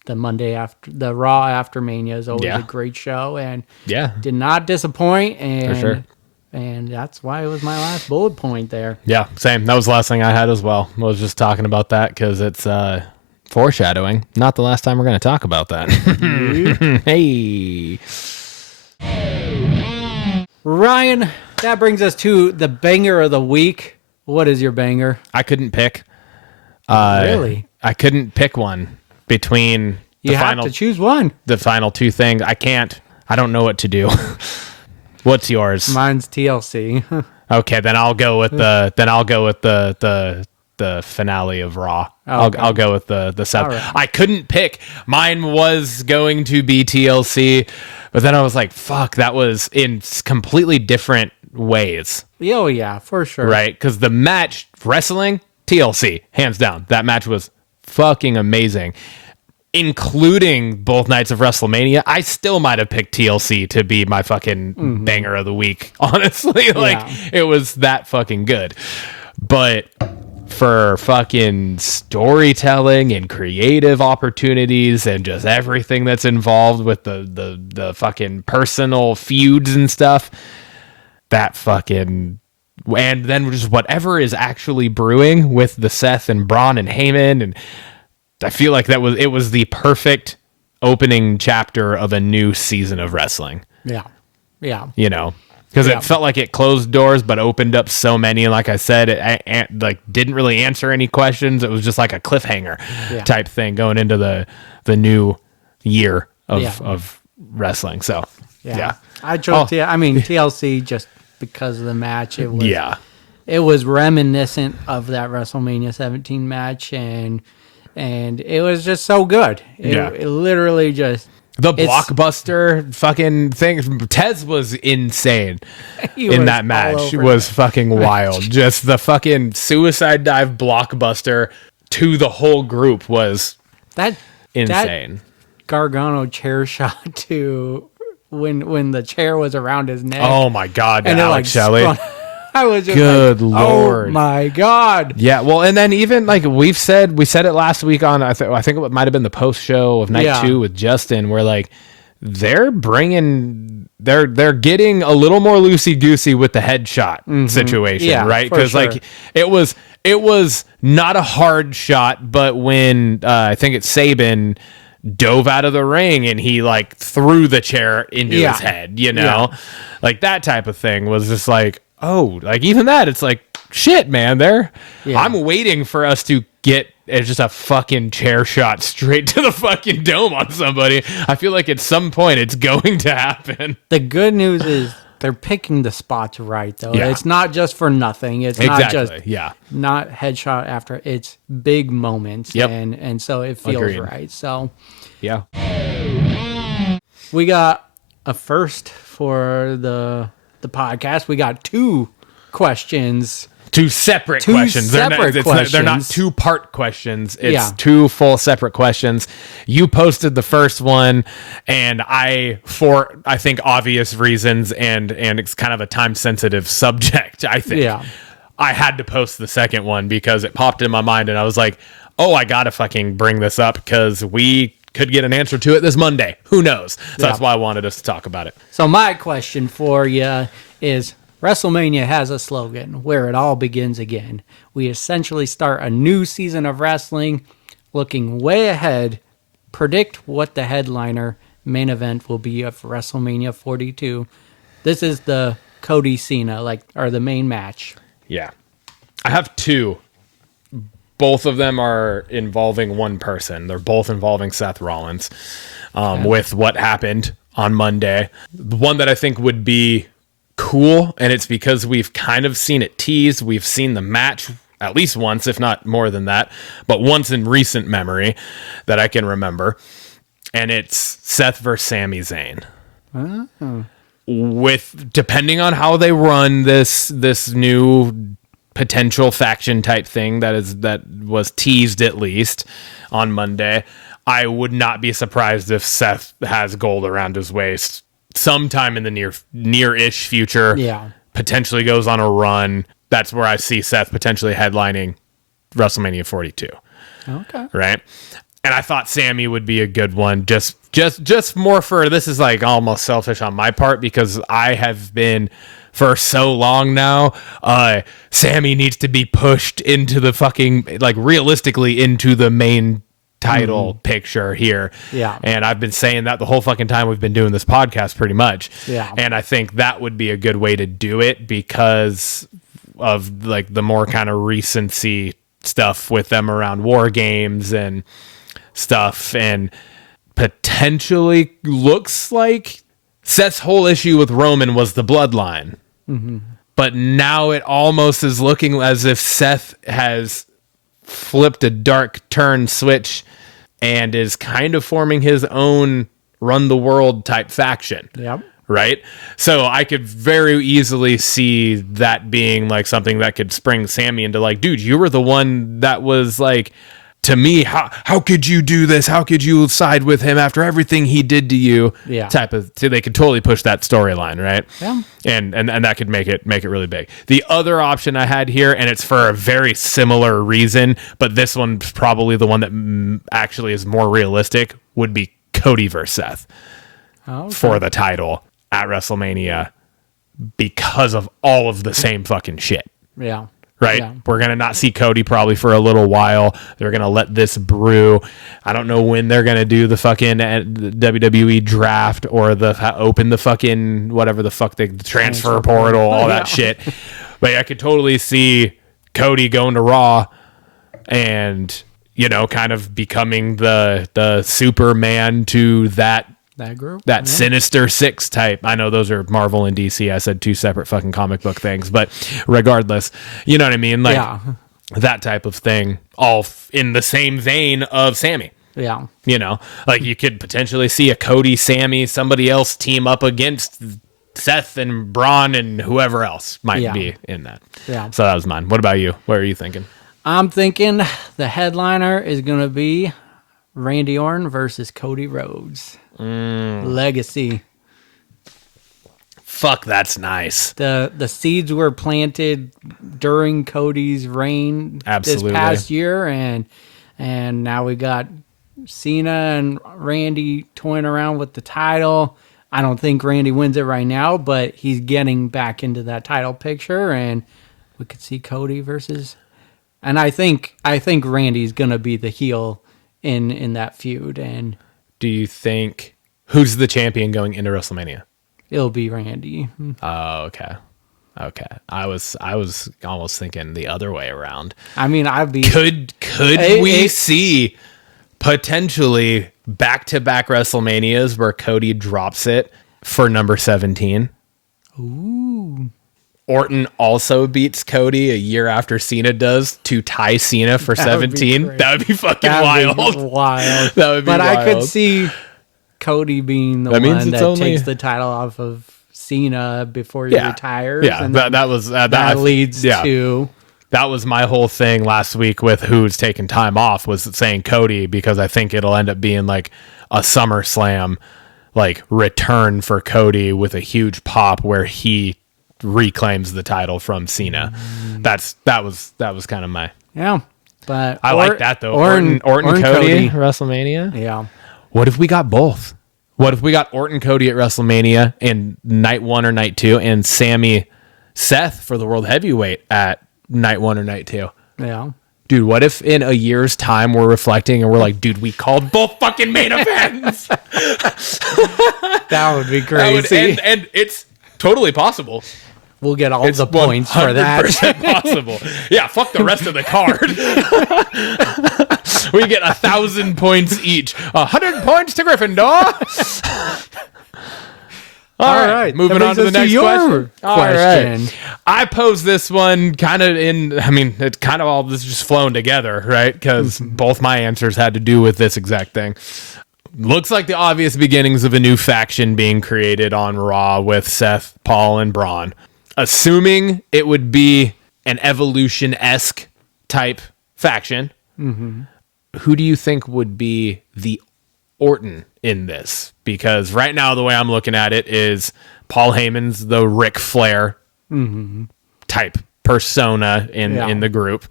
The Raw after Mania is always a great show, and did not disappoint. And And that's why it was my last bullet point there. Yeah, same. That was the last thing I had as well. I was just talking about that because it's foreshadowing. Not the last time we're going to talk about that. Hey. Ryan, that brings us to the banger of the week. What is your banger? I couldn't pick. Really? I couldn't pick one between you have to choose one. The final two things. I can't. I don't know what to do. What's yours? Mine's TLC. Okay, then I'll go with the finale of Raw. Okay. I'll go with the Seth. Right. I couldn't pick. Mine was going to be TLC, but then I was like, fuck, that was in completely different ways. Oh yeah, for sure. Right? Because the match, wrestling, TLC, hands down. That match was fucking amazing. Including both nights of WrestleMania, I still might have picked TLC to be my fucking banger of the week. Honestly, it was that fucking good. But for fucking storytelling and creative opportunities and just everything that's involved with the fucking personal feuds and stuff, that fucking, and then just whatever is actually brewing with the Seth and Braun and Heyman, and I feel like it was the perfect opening chapter of a new season of wrestling. Yeah. Yeah. You know, because it felt like it closed doors, but opened up so many. And like I said, it like didn't really answer any questions. It was just like a cliffhanger type thing going into the new year of wrestling. So, yeah. I chose TLC just because of the match. It was reminiscent of that WrestleMania 17 match, and it was just so good. It literally just... The blockbuster fucking thing. Tez was insane in that match. It was fucking wild. Just the fucking suicide dive blockbuster to the whole group was insane. That Gargano chair shot to when the chair was around his neck. Oh my God, and Alex Shelley. I was just good Lord. Oh my God. Yeah, well, and then even like we said it last week on I think it might have been the post show of night 2 with Justin, where like they're getting a little more loosey goosey with the headshot situation, right? Because like it was not a hard shot, but when I think it's Sabin dove out of the ring and he like threw the chair into his head, you know, like that type of thing was just like. Oh, like even that, it's like, shit, man, I'm waiting for us to get just a fucking chair shot straight to the fucking dome on somebody. I feel like at some point it's going to happen. The good news is they're picking the spots right, though. Yeah. It's not just for nothing. It's not just not headshot after. It's big moments, and so it feels right. So, yeah. We got a first for the podcast. We got two questions. Two separate questions. They're not two-part questions. It's two full separate questions. You posted the first one, and for I think obvious reasons, and it's kind of a time-sensitive subject, I think. Yeah. I had to post the second one because it popped in my mind, and I was like, oh, I gotta fucking bring this up because we could get an answer to it this Monday. Who knows? So that's why I wanted us to talk about it. So my question for you is, WrestleMania has a slogan, where it all begins again. We essentially start a new season of wrestling, looking way ahead, predict what the headliner main event will be of WrestleMania 42. This is the Cody Cena, or the main match. Yeah. I have two. Both of them are involving one person. They're both involving Seth Rollins with what happened on Monday. The one that I think would be cool, and it's because we've kind of seen it teased. We've seen the match at least once, if not more than that, but once in recent memory that I can remember. And it's Seth versus Sami Zayn. Oh. With, depending on how they run this new potential faction type thing that was teased at least on Monday, I would not be surprised if Seth has gold around his waist sometime in the near-ish future. Yeah, potentially goes on a run. That's where I see Seth potentially headlining WrestleMania 42. Okay, right. And I thought Sammy would be a good one. Just more for, this is like almost selfish on my part because I have been for so long now. Sammy needs to be pushed into the fucking, like, realistically into the main title picture here. Yeah. And I've been saying that the whole fucking time we've been doing this podcast pretty much. Yeah. And I think that would be a good way to do it because of like the more kind of recency stuff with them around War Games and stuff, and potentially looks like Seth's whole issue with Roman was the bloodline. But now it almost is looking as if Seth has flipped a dark turn switch and is kind of forming his own run the world type faction. Yep. Right? So I could very easily see that being like something that could spring Sammy into like, dude, you were the one that was like, to me, how could you do this? How could you side with him after everything he did to you? Yeah. Type of, so they could totally push that storyline, right? Yeah. And that could make it really big. The other option I had here, and it's for a very similar reason, but this one's probably the one that actually is more realistic, would be Cody versus Seth for the title at WrestleMania because of all of the same fucking shit. Yeah. Right? Yeah. We're going to not see Cody probably for a little while. They're going to let this brew. I don't know when they're going to do the fucking WWE draft or open the fucking whatever the fuck, the transfer portal, all that shit. But I could totally see Cody going to Raw and, you know, kind of becoming the Superman to that group, that Sinister Six type. I know those are Marvel and DC. I said two separate fucking comic book things, but regardless, you know what I mean? Like that type of thing, all in the same vein of Sammy. Yeah. You know, like you could potentially see a Cody, Sammy, somebody else team up against Seth and Braun and whoever else might be in that. Yeah. So that was mine. What about you? What are you thinking? I'm thinking the headliner is going to be Randy Orton versus Cody Rhodes. Legacy. Fuck, that's nice. The seeds were planted during Cody's reign this past year, and now we got Cena and Randy toying around with the title. I don't think Randy wins it right now, but he's getting back into that title picture, and we could see Cody versus. And I think Randy's gonna be the heel in that feud. And do you think who's the champion going into WrestleMania? It'll be Randy. Oh, okay. I was almost thinking the other way around. I mean, could we see potentially back-to-back WrestleManias where Cody drops it for number 17? Ooh. Orton also beats Cody a year after Cena does to tie Cena for 17. That would be fucking wild. That would be wild. I could see Cody being the one that takes the title off of Cena before he retires. Yeah, and that leads to. That was my whole thing last week with who's taking time off, was saying Cody, because I think it'll end up being like a SummerSlam like return for Cody with a huge pop where he reclaims the title from Cena. That was kind of my but I like that though. Orton Cody WrestleMania. Yeah. What if we got both? What if we got Orton Cody at WrestleMania in night 1 or night 2, and Sammy Seth for the World Heavyweight at night 1 or night 2? Yeah. Dude, what if in a year's time we're reflecting and we're like, dude, we called both fucking main events? That would be crazy. And it's totally possible. We'll get all the points for that. 100% possible. Yeah, fuck the rest of the card. We get 1,000 points each. 100 points to Gryffindor. All right, moving on to the next question. All right. I posed this one kind of it's kind of all this just flown together, right? Because both my answers had to do with this exact thing. Looks like the obvious beginnings of a new faction being created on Raw with Seth, Paul, and Braun. Assuming it would be an Evolution-esque type faction, who do you think would be the Orton in this? Because right now the way I'm looking at it is Paul Heyman's the Ric Flair type persona in the group.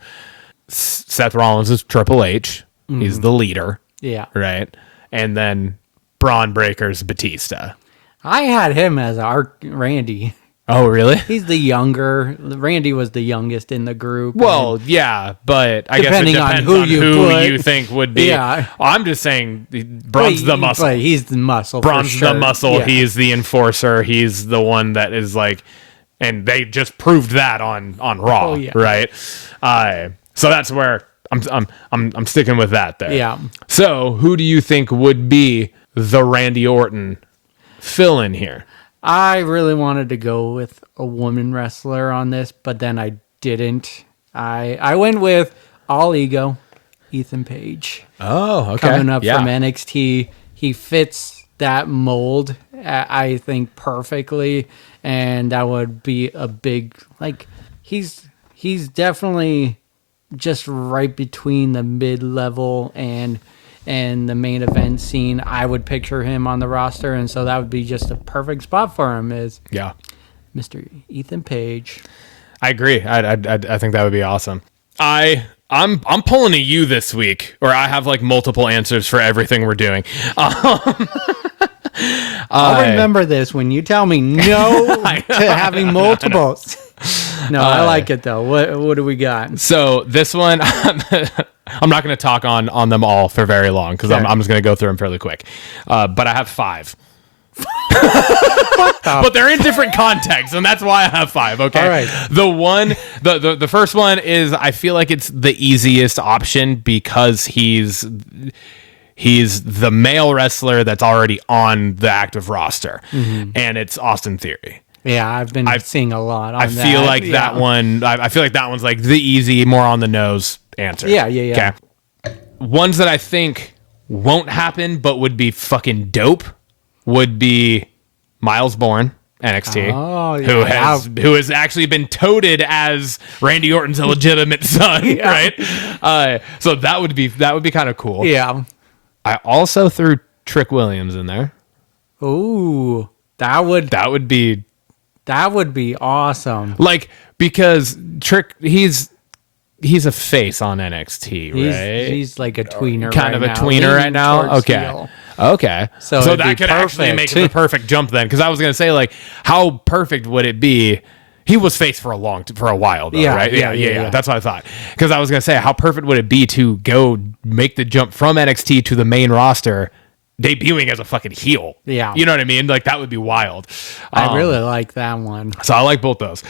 Seth Rollins is Triple H. He's the leader. Yeah. Right? And then Braun Breaker's Batista. I had him as our Randy. Oh, really? He's the younger. Randy was the youngest in the group. Well, yeah, but I guess it Depending on depends who on you who put. you think would be. Yeah. I'm just saying, Braun's the muscle. But he's the muscle. Braun's for sure. the muscle. Yeah. He's the enforcer. He's the one that is like, and they just proved that on Raw, right? So that's where I'm sticking with that there. Yeah. So who do you think would be the Randy Orton fill-in here? I really wanted to go with a woman wrestler on this, but then I didn't. I went with All Ego, Ethan Page. Oh, okay. Coming up from NXT. He fits that mold, I think, perfectly. And that would be a big, like, he's definitely just right between the mid-level and the main event scene. I would picture him on the roster, and so that would be just a perfect spot for him. Is Mr. Ethan Page. I agree. I think that would be awesome. I'm pulling a you this week, or I have like multiple answers for everything we're doing. I'll remember this when you tell me no to having multiples. No, I like it though. What do we got? So this one, I'm not going to talk on them all for very long because I'm just going to go through them fairly quick. But I have 5. But they're in different contexts, and that's why I have 5. Okay. All right. The first one is I feel like it's the easiest option because he's the male wrestler that's already on the active roster, and it's Austin Theory. Yeah, I've been seeing a lot on that. I feel like that one. I feel like that one's like the easy, more on the nose answer. Yeah. Okay. Ones that I think won't happen, but would be fucking dope, would be Miles Bourne, NXT, who has actually been touted as Randy Orton's illegitimate son, right? So that would be kind of cool. Yeah. I also threw Trick Williams in there. Ooh, that would be awesome. Like, because Trick, he's a face on NXT, right? He's like a tweener, kind of a tweener right now. Okay. So that could actually make it the perfect jump then, because I was gonna say, like, how perfect would it be? He was face for a while though, right? Yeah. That's what I thought. Because I was gonna say, how perfect would it be to go make the jump from NXT to the main roster, debuting as a fucking heel? Yeah. You know what I mean? Like, that would be wild. I really like that one. So I like both those.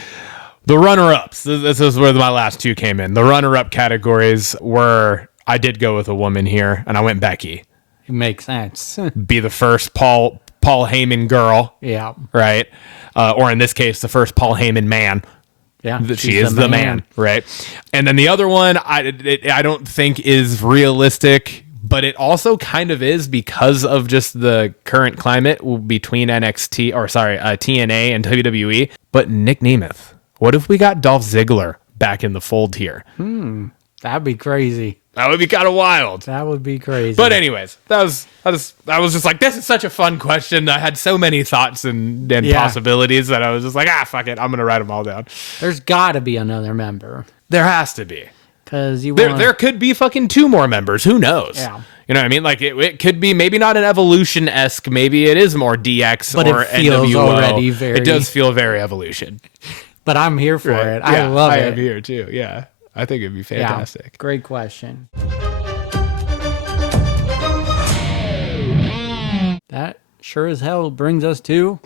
The runner-ups, this is where my last 2 came in. The runner-up categories were, I did go with a woman here, and I went Becky. It makes sense. Be the first Paul Heyman girl. Yeah. Right? Or in this case, the first Paul Heyman man. Yeah. She is the man. Right? And then the other one, I don't think is realistic, but it also kind of is because of just the current climate between TNA and WWE. But Nick Nemeth. What if we got Dolph Ziggler back in the fold here? That'd be crazy. That would be kind of wild. That would be crazy. But anyways, I was just like, this is such a fun question. I had so many thoughts and possibilities that I was just like, fuck it, I'm gonna write them all down. There's got to be another member. There has to be, because there could be fucking 2 more members. Who knows? Yeah. You know what I mean? Like, it could be maybe not an Evolution-esque. Maybe it is more DX but or it feels NWO. already very. It does feel very Evolution. But I'm here for it. I love it. I am here too. Yeah. I think it'd be fantastic. Yeah, great question. That sure as hell brings us to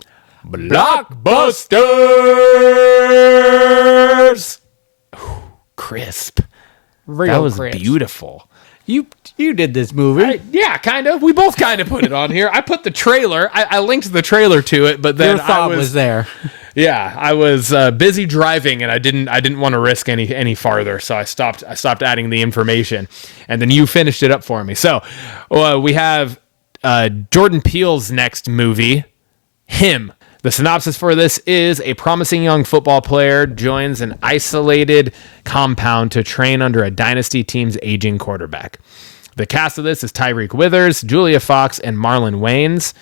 Blockbusters. Crisp. That was crisp. Beautiful. You did this movie. Yeah, kind of. We both kind of put it on here. I put the trailer. I linked the trailer to it, but then your thought was there. Yeah, I was busy driving, and I didn't want to risk any farther, so I stopped adding the information, and then you finished it up for me. So we have Jordan Peele's next movie, Him. The synopsis for this is: a promising young football player joins an isolated compound to train under a dynasty team's aging quarterback. The cast of this is Tyreek Withers, Julia Fox, and Marlon Wayans.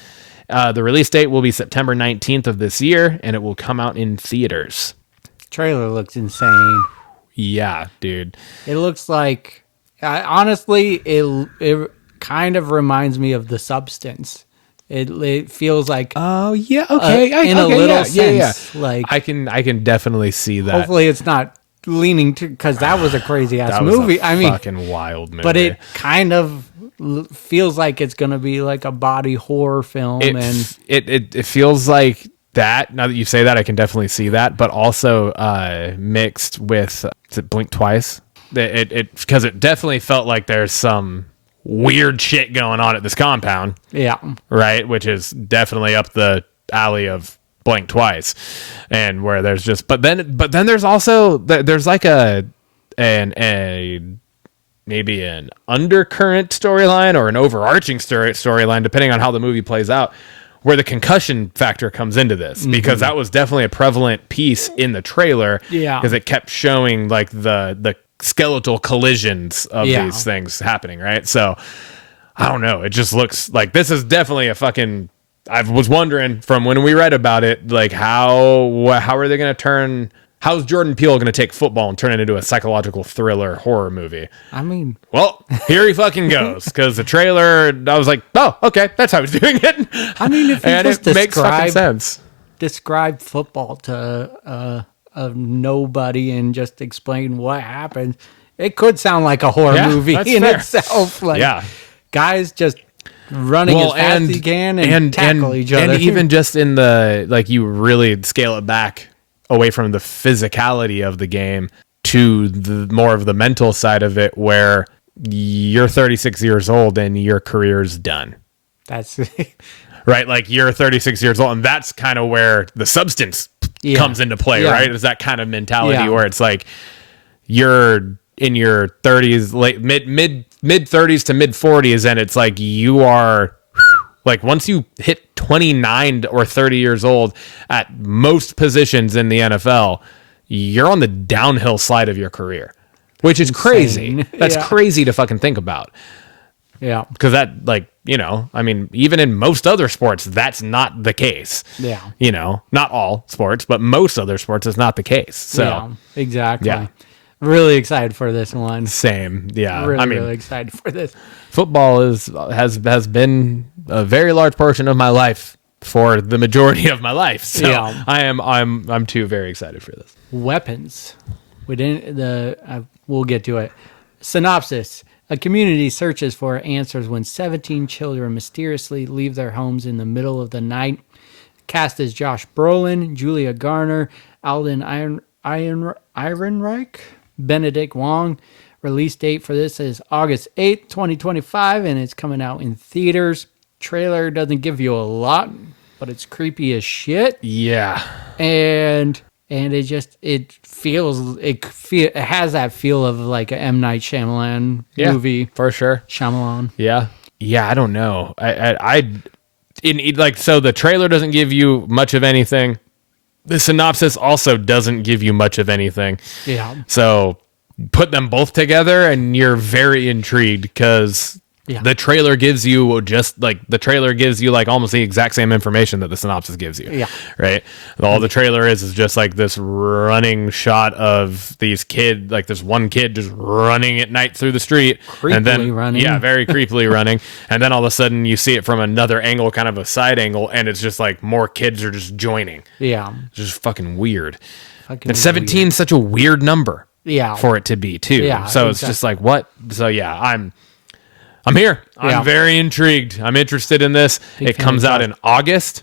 The release date will be September 19th of this year, and it will come out in theaters. Trailer looks insane. Yeah, dude. It looks like, honestly, it kind of reminds me of The Substance. It feels like oh yeah, okay, in a little sense. Like I can definitely see that. Hopefully, it's not leaning to because that was a crazy ass movie. I mean, fucking wild movie. But it kind of feels like it's gonna be like a body horror film, and it feels like that. Now that you say that, I can definitely see that. But also mixed with is it Blink Twice? It because it definitely felt like there's some weird shit going on at this compound. Yeah. Right, which is definitely up the alley of Blink Twice, and where there's just but then there's also there's like a maybe an undercurrent storyline or an overarching storyline depending on how the movie plays out, where the concussion factor comes into this, because that was definitely a prevalent piece in the trailer. Yeah, because it kept showing like the skeletal collisions of these things happening, right? So I don't know, it just looks like this is definitely a fucking I was wondering from when we read about it, like how are they going to turn? How's Jordan Peele going to take football and turn it into a psychological thriller horror movie? I mean, well, here he fucking goes, because the trailer, I was like, oh, okay, that's how he's doing it. I mean, if you just makes fucking sense. Describe football to a nobody and just explain what happened, it could sound like a horror movie in itself. Like, guys just running as fast as he can and tackle each other. And even just in the, like, you really scale it back away from the physicality of the game to the more of the mental side of it, where you're 36 years old and your career's done. That's right. Like, you're 36 years old, and that's kind of where the substance comes into play, right? Is that kind of mentality where it's like you're in your 30s, mid 30s to mid 40s, and it's like you are like, once you hit 29 or 30 years old at most positions in the NFL, you're on the downhill slide of your career, which is crazy. That's crazy to fucking think about. Yeah. Because that, like, you know, I mean, even in most other sports, that's not the case. Yeah. You know, not all sports, but most other sports is not the case. So, yeah, exactly. Yeah. Really excited for this one. Same. Yeah. Really excited for this. Football has been a very large portion of my life for the majority of my life. So I'm too very excited for this. Weapons. We'll get to it. Synopsis. A community searches for answers when 17 children mysteriously leave their homes in the middle of the night. Cast as Josh Brolin, Julia Garner, Alden Ehrenreich, Benedict Wong. Release date for this is August 8th, 2025, and it's coming out in theaters. Trailer doesn't give you a lot, but it's creepy as shit. Yeah. And it has that feel of like a M. Night Shyamalan movie. For sure. Shyamalan. Yeah. Yeah, I don't know. So the trailer doesn't give you much of anything. The synopsis also doesn't give you much of anything. Yeah. So put them both together and you're very intrigued, because the trailer gives you almost the exact same information that the synopsis gives you. Yeah. Right. All the trailer is just like this running shot of these kids, like this one kid just running at night through the street. Running. Yeah, very creepily running. And then all of a sudden you see it from another angle, kind of a side angle, and it's just like more kids are just joining. Yeah. It's just fucking weird. And 17 is such a weird number. Yeah. For it to be too. Yeah. So it's just like, what? So yeah, I'm here. I'm very intrigued. I'm interested in this. It comes out in August.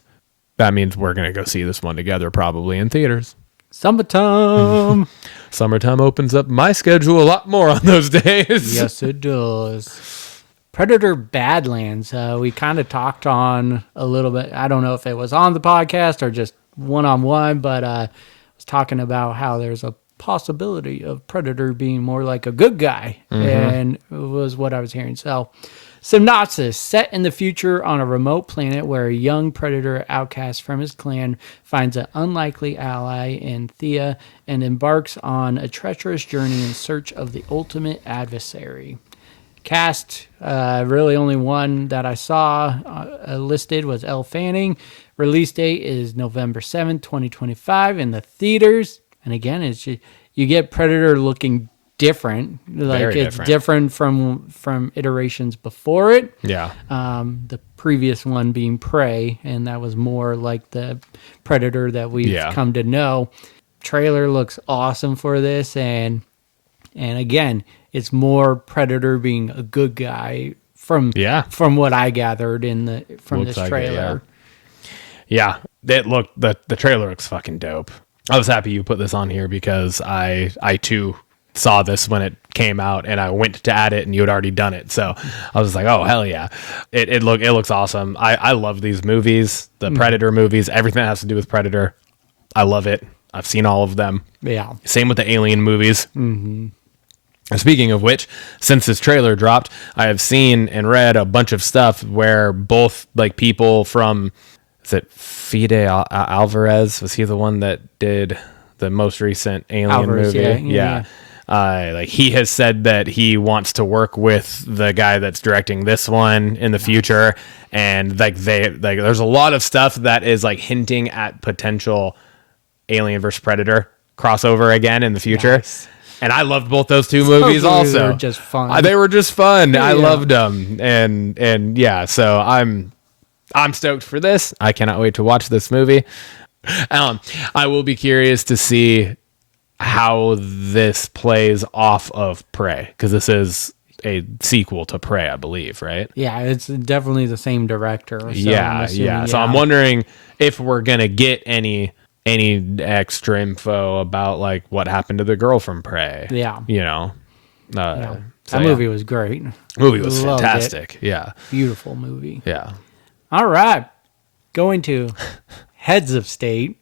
That means we're going to go see this one together, probably in theaters. Summertime. Summertime opens up my schedule a lot more on those days. Yes, it does. Predator Badlands. We kind of talked on a little bit. I don't know if it was on the podcast or just one-on-one, but I was talking about how there's a possibility of Predator being more like a good guy, and it was what I was hearing. So, synopsis: set in the future on a remote planet where a young Predator outcast from his clan finds an unlikely ally in Thea and embarks on a treacherous journey in search of the ultimate adversary. Cast, really only one that I saw listed was Elle Fanning. Release date is November 7th, 2025 in the theaters. And again, it's just, you get Predator looking different. Like Very it's different from iterations before it. Yeah. The previous one being Prey, and that was more like the Predator that we've come to know. Trailer looks awesome for this, and again, it's more Predator being a good guy from what I gathered from this trailer. Yeah, the trailer looks fucking dope. I was happy you put this on here because I too saw this when it came out, and I went to add it, and you had already done it. So I was like, oh hell yeah, it looks awesome. I love these movies, the Predator movies, everything that has to do with Predator. I love it. I've seen all of them. Yeah. Same with the Alien movies. Mm-hmm. Speaking of which, since this trailer dropped, I have seen and read a bunch of stuff where both like people from, is it Fede Alvarez? Was he the one that did the most recent Alien movie? Yeah. Like he has said that he wants to work with the guy that's directing this one in the future, and like there's a lot of stuff that is like hinting at potential Alien vs Predator crossover again in the future. Nice. And I loved both those two movies also. They were just fun. They were just fun. I loved them. And yeah, so I'm stoked for this. I cannot wait to watch this movie. I will be curious to see how this plays off of Prey, because this is a sequel to Prey, I believe, right? Yeah, it's definitely the same director. So yeah. So I'm wondering if we're going to get any extra info about like what happened to the girl from Prey. Yeah. You know, that movie was great. Movie was fantastic. Yeah. Beautiful movie. Yeah. All right. Going to Heads of State.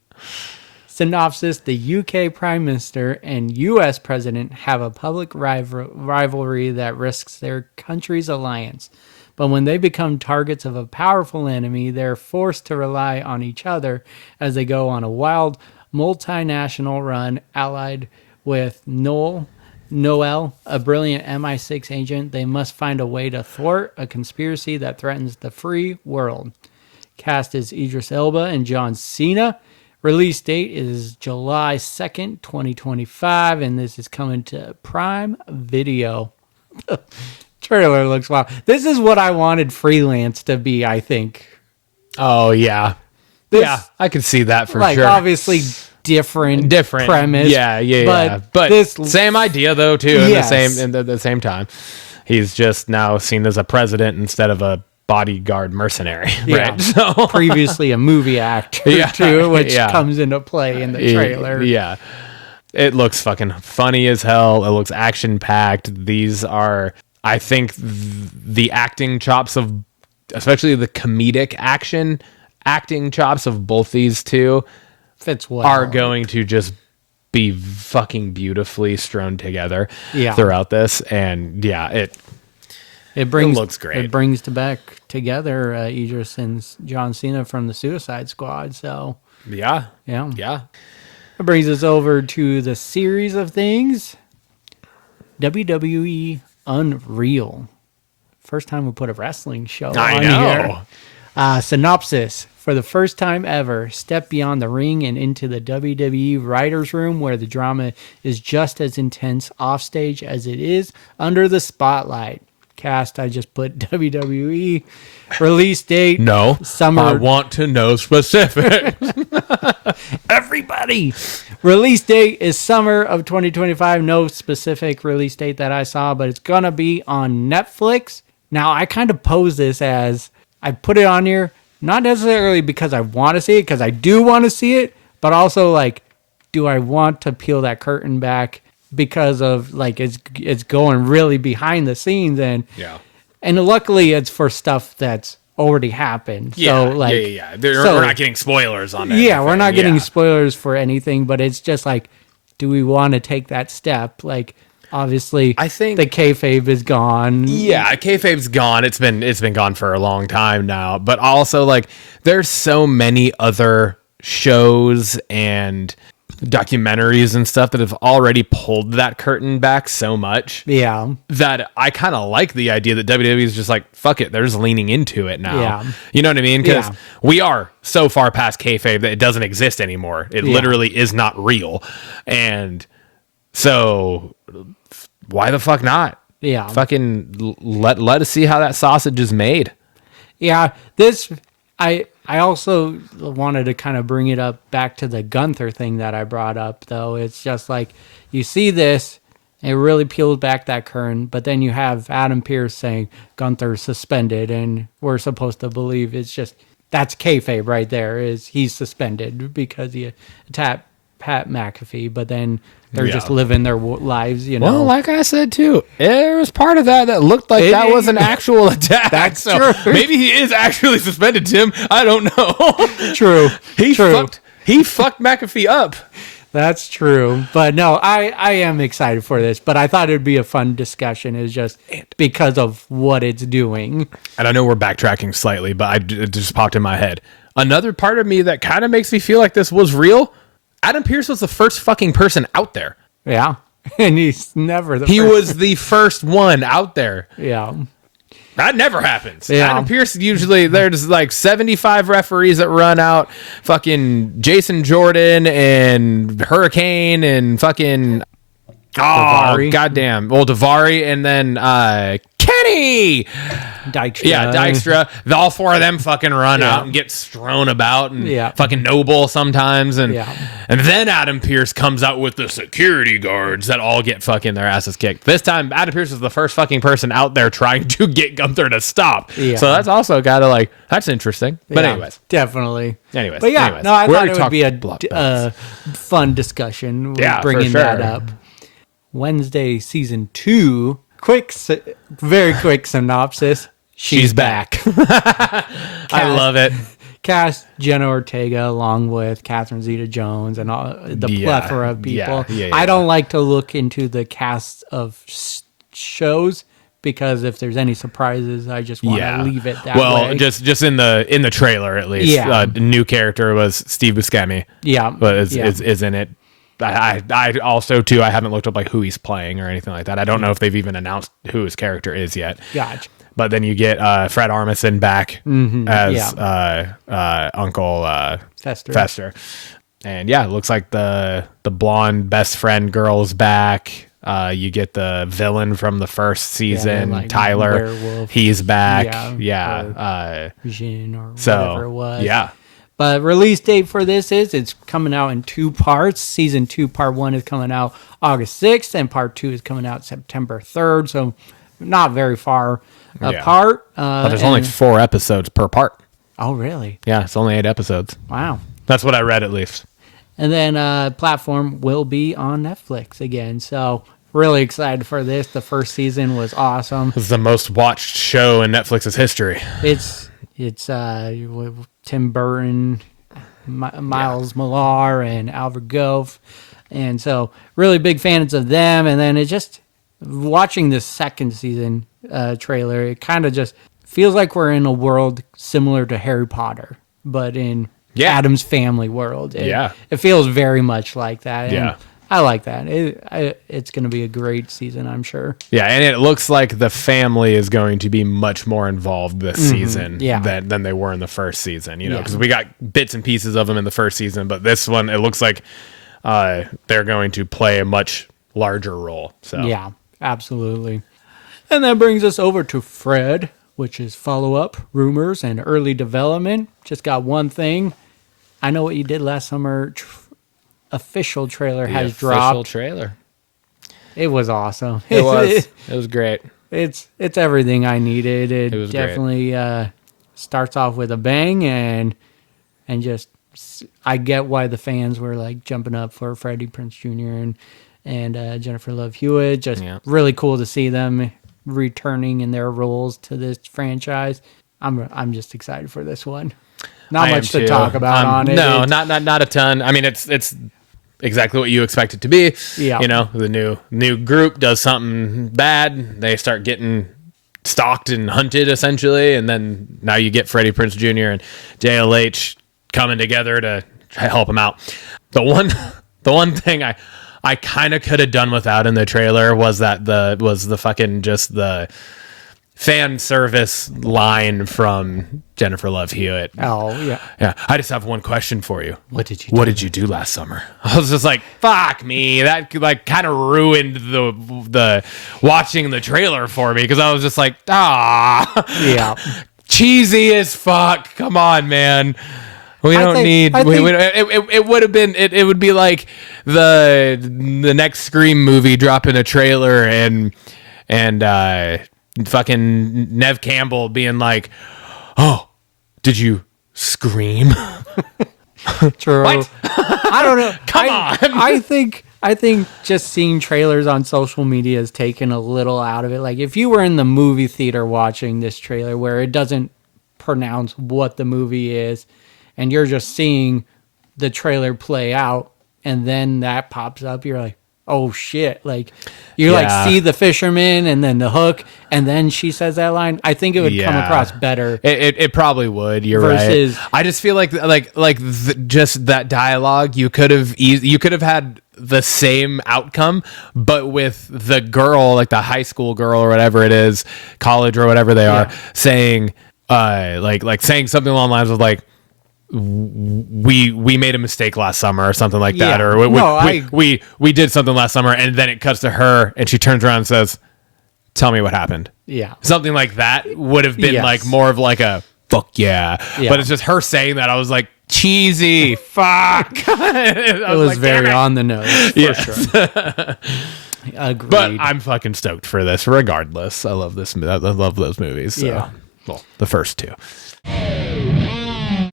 Synopsis: the UK Prime Minister and US President have a public rivalry that risks their country's alliance. But when they become targets of a powerful enemy, they're forced to rely on each other as they go on a wild multinational run. Allied with Noel, a brilliant MI6 agent, they must find a way to thwart a conspiracy that threatens the free world. Cast is Idris Elba and John Cena. Release date is July 2nd, 2025, and this is coming to Prime Video. Trailer looks wild. This is what I wanted Freelance to be, I think. Oh, yeah. I could see that for sure. Obviously different premise. Yeah. But this, same idea, though, too, at the same time. He's just now seen as a president instead of a bodyguard mercenary, right? So previously a movie actor, too, which comes into play in the trailer. Yeah. It looks fucking funny as hell. It looks action-packed. These are... I think the acting chops of, especially the comedic acting chops of both these two fits well. Are going to just be fucking beautifully strewn together throughout this. And it looks great. It brings back together Idris and John Cena from the Suicide Squad. So yeah. It brings us over to the series of things. WWE Unreal. First time we put a wrestling show on here. Synopsis: for the first time ever, step beyond the ring and into the WWE writer's room, where the drama is just as intense offstage as it is under the spotlight. Cast, I just put WWE. Release date: summer. I want to know specifics. Everybody. Release date is summer of 2025. No specific release date that I saw, but it's gonna be on Netflix. Now, I kind of pose this as, I put it on here not necessarily because I want to see it, because I do want to see it, but also like, do I want to peel that curtain back because of like it's going really behind the scenes, and luckily it's for stuff that's already happened. We're not getting spoilers on that. Yeah, we're not getting spoilers for anything, but it's just like, do we want to take that step? Like, obviously, I think the kayfabe is gone. Yeah, kayfabe's gone. It's been gone for a long time now. But also, like, there's so many other shows and documentaries and stuff that have already pulled that curtain back so much that I kind of like the idea that WWE is just like, fuck it, they're just leaning into it now. You know what I mean? Because we are so far past kayfabe that it doesn't exist anymore. It literally is not real. And So why the fuck not? Yeah. Fucking let us see how that sausage is made. Yeah. I also wanted to kind of bring it up back to the Gunther thing that I brought up, though. It's just like you see this, it really peels back that curtain, but then you have Adam Pearce saying Gunther's suspended, and we're supposed to believe it's just that's kayfabe right there. Is he's suspended because he attacked Pat McAfee, but then they're just living their lives, you know. Well, like I said too, there was part of that looked like that was an actual attack. That's so true. Maybe he is actually suspended, Tim. I don't know. True. He fucked McAfee up. That's true. But no, I am excited for this, but I thought it'd be a fun discussion is just because of what it's doing. And I know we're backtracking slightly, but it just popped in my head. Another part of me that kind of makes me feel like this was real. Adam Pearce was the first fucking person out there. Yeah. And he's never He was the first one out there. Yeah. That never happens. Yeah. Adam Pearce, usually there's like 75 referees that run out. Fucking Jason Jordan and Hurricane and fucking... Davari. Oh, goddamn. Well, Davari and then Kenny. Dykstra. Yeah, Dykstra. All four of them fucking run out and get strewn about and fucking Noble sometimes. And then Adam Pearce comes out with the security guards that all get fucking their asses kicked. This time, Adam Pearce is the first fucking person out there trying to get Gunther to stop. Yeah. So that's also kind of like, that's interesting. But anyways. Definitely. Anyways. But yeah, no, I thought it would be a a fun discussion yeah, bringing that up. Wednesday season 2, very quick synopsis. She's back. I love it. Cast Jenna Ortega along with Catherine Zeta-Jones and all the plethora of people. I don't like to look into the cast of shows because if there's any surprises, I just want to leave it that way. Well, just in the trailer at least. The new character was Steve Buscemi. Yeah, but is in it. I also too. I haven't looked up like who he's playing or anything like that. I don't know if they've even announced who his character is yet. Gotcha. But then you get Fred Armisen back as Uncle Fester, and it looks like the blonde best friend girl's back. You get the villain from the first season, like Tyler. Werewolf. He's back. Jin or whatever it was. Yeah. But release date for this it's coming out in 2 parts. Season 2, part 1 is coming out August 6th, and part 2 is coming out September 3rd. So not very far apart. But there's only 4 episodes per part. Oh, really? Yeah, it's only 8 episodes. Wow. That's what I read at least. And then platform will be on Netflix again. So really excited for this. The first season was awesome. This is the most watched show in Netflix's history. It's Tim Burton, Miles Millar, and Albert Gove. And so really big fans of them. And then it just, watching this second season trailer, it kind of just feels like we're in a world similar to Harry Potter, but in Adam's Family world. It feels very much like that. And I like that. It's going to be a great season, I'm sure. Yeah, and it looks like the family is going to be much more involved this season than they were in the first season. You know, because we got bits and pieces of them in the first season, but this one, it looks like they're going to play a much larger role. So yeah, absolutely. And that brings us over to Fred, which is follow-up, rumors, and early development. Just got one thing. I Know What You Did Last Summer official trailer has dropped. Official trailer. It was awesome. It was. It was great. It's everything I needed. It was definitely starts off with a bang and just I get why the fans were like jumping up for Freddie Prinze Jr. and Jennifer Love Hewitt. Just really cool to see them returning in their roles to this franchise. I'm just excited for this one. Not much to talk about on it. No, not a ton. I mean, it's exactly what you expect it to be. Yeah. You know, the new group does something bad, they start getting stalked and hunted essentially, and then now you get Freddie Prinze Jr. and JLH coming together to try to help him out. The one thing I kind of could have done without in the trailer was the fucking just the fan service line from Jennifer Love Hewitt. Oh, yeah. Yeah. I just have one question for you. What did you do? What did you do last summer? I was just like, fuck me. That like kind of ruined the watching the trailer for me because I was just like, Yeah. Cheesy as fuck. Come on, man. We don't need. It would have been. It would be like the next Scream movie dropping a trailer and fucking Nev Campbell being like, "Oh, did you scream?" True. What? I don't know. Come on. I think just seeing trailers on social media has taken a little out of it. Like if you were in the movie theater watching this trailer where it doesn't pronounce what the movie is, and you're just seeing the trailer play out, and then that pops up, you're like, oh shit. Like you like see the fisherman and then the hook, and then she says that line. I think it would come across better. It probably would. You're right. I just feel like just that dialogue, you could have had the same outcome, but with the girl, like the high school girl or whatever it is, college or whatever they are, saying like saying something along the lines of like, we made a mistake last summer or something like that, or we did something last summer, and then it cuts to her and she turns around and says, tell me what happened. Something like that would have been like more of like a fuck yeah. But it's just her saying that. I was like, cheesy fuck. It was like, very on the nose for sure. Agreed. But I'm fucking stoked for this regardless. I love this. I love those movies. So. Well, the first two.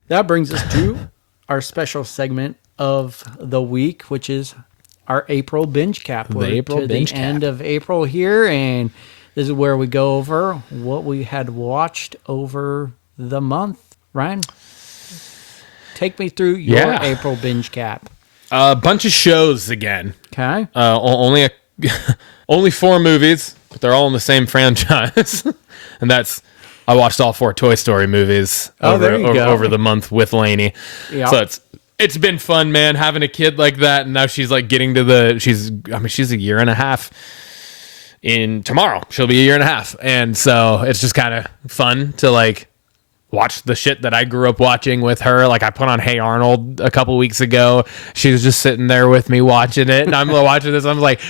That brings us to our special segment of the week, which is our April binge cap. We're to the end of April here, and this is where we go over what we had watched over the month. Ryan, take me through your April binge cap. A bunch of shows again. Okay. Only 4 movies, but they're all in the same franchise, and that's. I watched all 4 Toy Story movies over the month with Lainey. Yep. So it's been fun, man, having a kid like that. And now she's like getting to she's a year and a half tomorrow. She'll be a year and a half. And so it's just kind of fun to like watch the shit that I grew up watching with her. Like I put on Hey Arnold a couple weeks ago. She was just sitting there with me watching it, and I'm watching this. I'm like,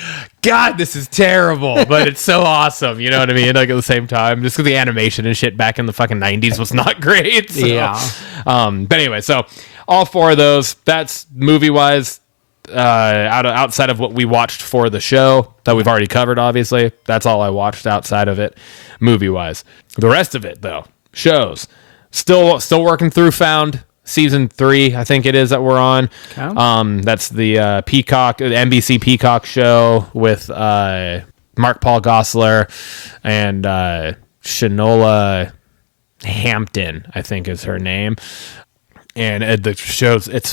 God, this is terrible, but it's so awesome. You know what I mean? Like at the same time, just because the animation and shit back in the fucking 90s was not great. So, but anyway, so all 4 of those. That's movie wise. Outside of what we watched for the show that we've already covered, obviously, that's all I watched outside of it, movie wise. The rest of it, though, shows. Still working through Found season 3, I think it is that we're on. Okay. That's the NBC Peacock show with Mark Paul Gosselaar and Shanola Hampton, I think is her name. And the show's it's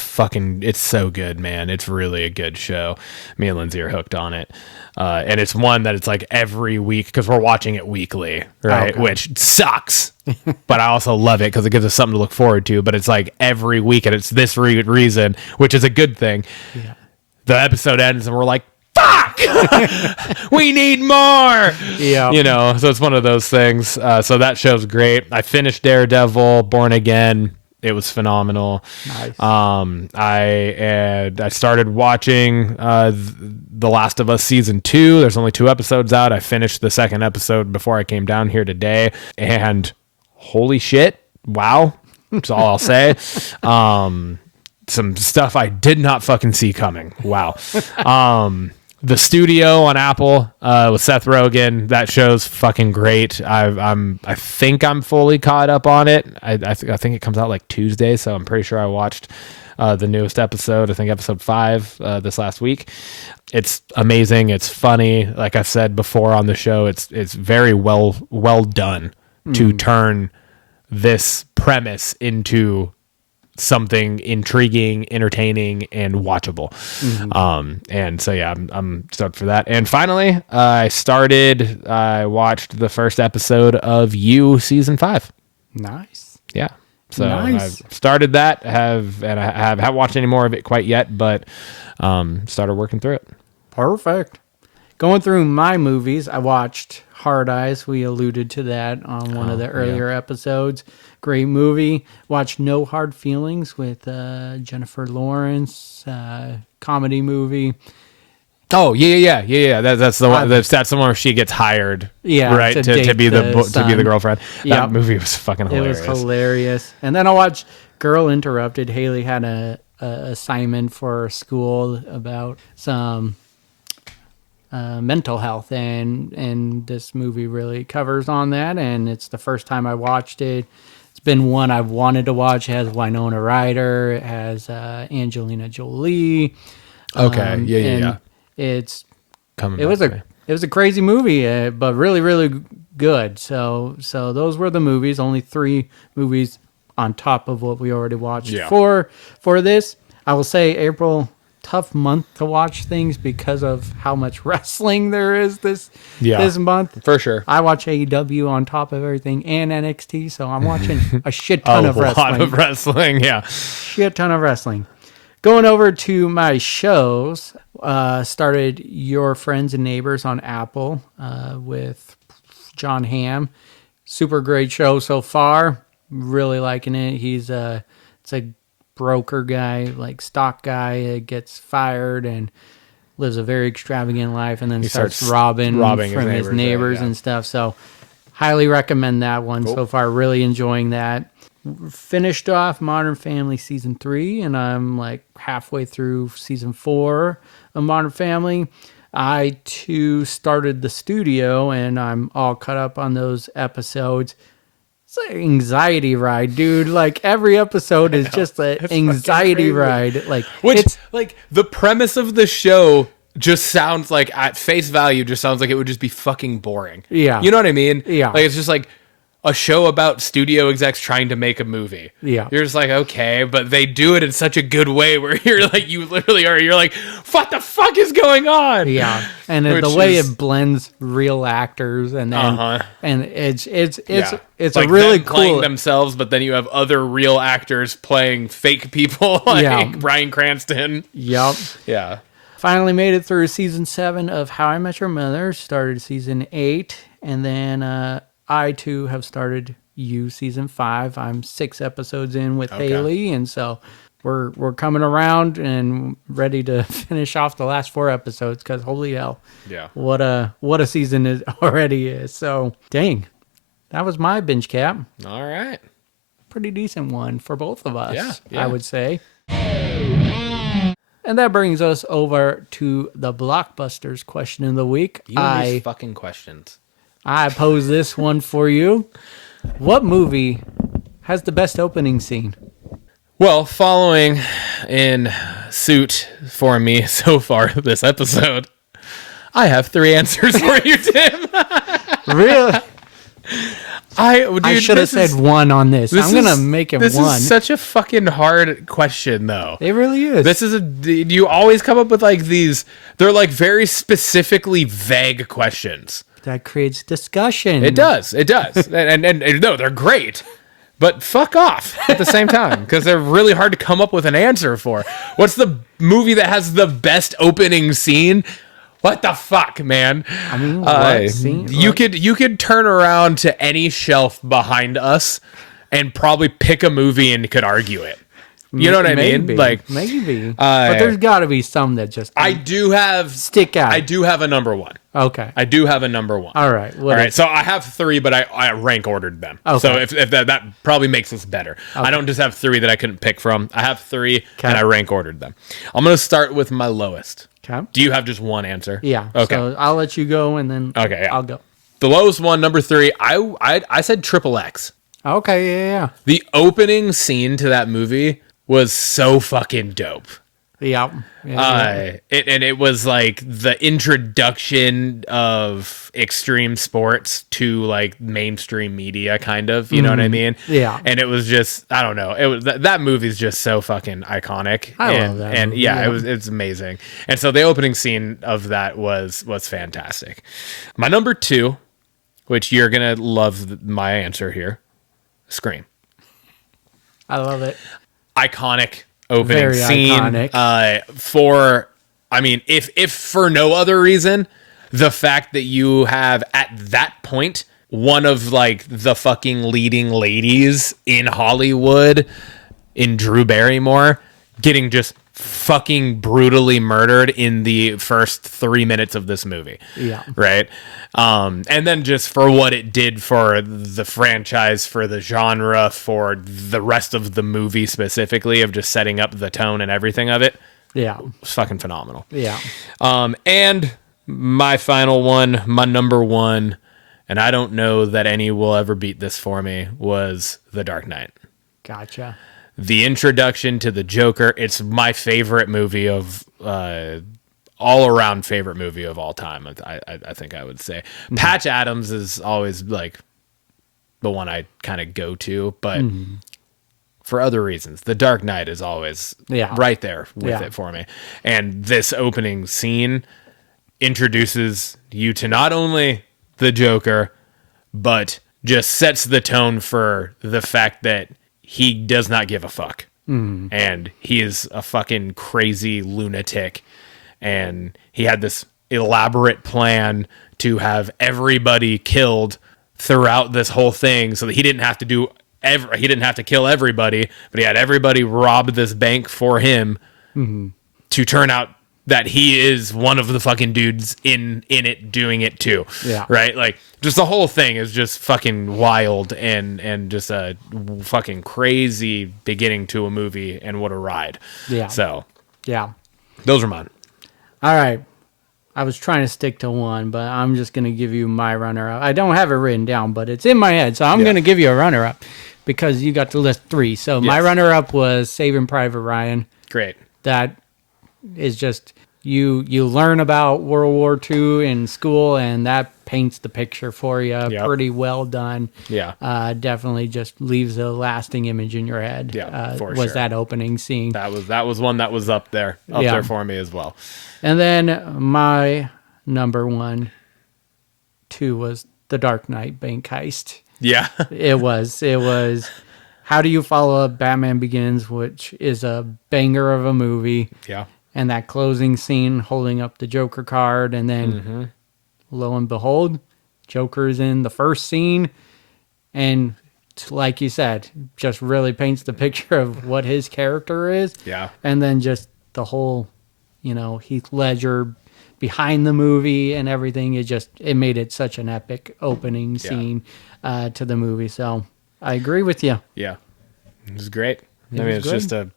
so good, man. It's really a good show. Me and Lindsay are hooked on it. And it's one that it's like every week because we're watching it weekly, right? Okay. Which sucks, but I also love it because it gives us something to look forward to. But it's like every week, and it's this reason, which is a good thing. Yeah. The episode ends, and we're like, "Fuck, we need more." Yeah, you know. So it's one of those things. So that show's great. I finished Daredevil, Born Again. It was phenomenal. Nice. I started watching The Last of Us season 2. There's only 2 episodes out. I finished the second episode before I came down here today, and holy shit, wow! That's all I'll say. Some stuff I did not fucking see coming. Wow. The Studio on Apple with Seth Rogen, that show's fucking great. I think I'm fully caught up on it. I think it comes out like Tuesday, so I'm pretty sure I watched the newest episode. I think episode 5 this last week. It's amazing. It's funny. Like I've said before on the show, it's very well done to turn this premise into something intriguing, entertaining, and watchable. And so yeah, I'm stoked for that. And finally, I watched the first episode of You season 5. Nice. Yeah. So I've started that. I haven't watched any more of it quite yet, but started working through it. Perfect. going through my movies, I watched Hard Eyes. We alluded to that on one of the earlier episodes. Great movie. Watched No Hard Feelings with Jennifer Lawrence. Comedy movie. Oh yeah. That's the one. That's the one where she gets hired. Yeah, right. To be the girlfriend. That movie was fucking hilarious. It was hilarious. And then I watched Girl Interrupted. Haley had a assignment for school about some mental health, and this movie really covers on that. And it's the first time I watched it. It's been one I've wanted to watch. It has Winona Ryder. It has Angelina Jolie. Okay. Yeah. It's coming. It was a crazy movie, but really, really good. So those were the movies. Only 3 movies on top of what we already watched for this. I will say April, tough month to watch things because of how much wrestling there is this month. For sure. I watch AEW on top of everything and NXT, so I'm watching a shit ton of wrestling. A lot of wrestling, yeah. Shit ton of wrestling. Going over to my shows, started Your Friends and Neighbors on Apple with John Hamm. Super great show so far. Really liking it. It's a broker guy, like stock guy, gets fired and lives a very extravagant life, and then starts robbing from his neighbors and stuff. So highly recommend that one so far. Really enjoying that. Finished off Modern Family season 3, and I'm like halfway through season 4 of Modern Family. I too started the studio, and I'm all caught up on those episodes. It's an anxiety ride, dude. Like every episode is just an anxiety ride. It's like the premise of the show just sounds like, at face value, just sounds like it would just be fucking boring. Yeah. You know what I mean? Yeah. Like it's just like a show about studio execs trying to make a movie. Yeah. You're just like, okay, but they do it in such a good way where you're like, you're like, what the fuck is going on? Yeah. And the way it blends real actors and then, and it's like a really them cool playing themselves, but then you have other real actors playing fake people like Bryan Cranston. Yep. Yeah. Finally made it through season 7 of How I Met Your Mother, started season 8, and then, I too have started season 5. I'm 6 episodes in with Haley, and so we're coming around and ready to finish off the last 4 episodes because holy hell, what a season it already is. So dang, that was my binge cap. All right, pretty decent one for both of us. Yeah. I would say. And that brings us over to the Blockbusters question of the week. You and these fucking questions. I pose this one for you. What movie has the best opening scene? Well, following in suit for me so far this episode, I have 3 answers for you, Tim. Really? I should have said one on this. I'm going to make it one. This is such a fucking hard question, though. It really is. You always come up with like these, they're like very specifically vague questions. That creates discussion. It does. and no, they're great. But fuck off at the same time, because they're really hard to come up with an answer for. What's the movie that has the best opening scene? What the fuck, man? I mean, what scene? You could turn around to any shelf behind us and probably pick a movie and could argue it. You know what I mean? Like maybe. But there's got to be some that just I do have stick out. I do have a number 1. Okay. I do have a number 1. All right. All right. So I have 3, but I rank ordered them. Okay. So if that probably makes this better. Okay. I don't just have 3 that I couldn't pick from. I have 3 and I rank ordered them. I'm going to start with my lowest. Okay. Do you have just one answer? Yeah. Okay. So I'll let you go and then I'll go. The lowest one, number 3, I said XXX. Okay. Yeah. The opening scene to that movie was so fucking dope. Yeah. It was like the introduction of extreme sports to like mainstream media, kind of, you know what I mean? Yeah. And it was just, I don't know, it was that movie's just so fucking iconic. I love that. And it's amazing. And so the opening scene of that was fantastic. My number 2, which you're gonna love my answer here, Scream. I love it. Iconic opening Very scene. Iconic. If for no other reason the fact that you have at that point one of like the fucking leading ladies in Hollywood in Drew Barrymore getting just fucking brutally murdered in the first 3 minutes of this movie. Yeah. Right. And then just for what it did for the franchise, for the genre, for the rest of the movie specifically, of just setting up the tone and everything of it. Yeah. It was fucking phenomenal. Yeah. And my final one, my number one, and I don't know that any will ever beat this for me, was The Dark Knight. Gotcha. The introduction to the Joker, it's my favorite movie of all around favorite movie of all time. I think I would say Patch Adams is always like the one I kind of go to, but for other reasons, The Dark Knight is always right there with it for me. And this opening scene introduces you to not only the Joker, but just sets the tone for the fact that he does not give a fuck. And he is a fucking crazy lunatic. And he had this elaborate plan to have everybody killed throughout this whole thing so that he didn't have to he didn't have to kill everybody, but he had everybody rob this bank for him to turn out that he is one of the fucking dudes in it doing it too. Yeah. Right? Like, just the whole thing is just fucking wild and just a fucking crazy beginning to a movie, and what a ride. Yeah. So, yeah. Those are mine. All right. I was trying to stick to one, but I'm just going to give you my runner-up. I don't have it written down, but it's in my head, so I'm going to give you a runner-up because you got to list three. So my runner-up was Saving Private Ryan. Great. That is just, you learn about World War II in school, and that paints the picture for you. Pretty well done. Yeah. Definitely just leaves a lasting image in your head. Yeah, for sure. Was that opening scene. That was one that was up there for me as well. And then my number 1, 2 was The Dark Knight bank heist. Yeah. It was. How do you follow up Batman Begins, which is a banger of a movie. Yeah. And that closing scene holding up the Joker card, and then lo and behold, Joker's in the first scene, and like you said, just really paints the picture of what his character is. Yeah. And then just the whole, Heath Ledger behind the movie and everything, it made it such an epic opening scene to the movie. So I agree with you. Yeah. It was great. It's just a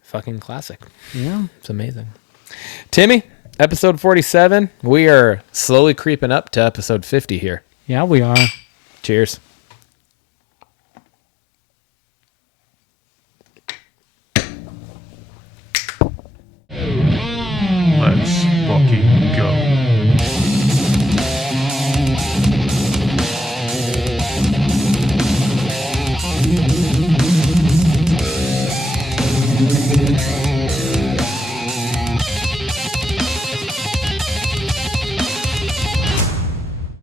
fucking classic. Yeah. It's amazing. Timmy, episode 47. We are slowly creeping up to episode 50 here. Yeah, we are. Cheers. Let's fucking go.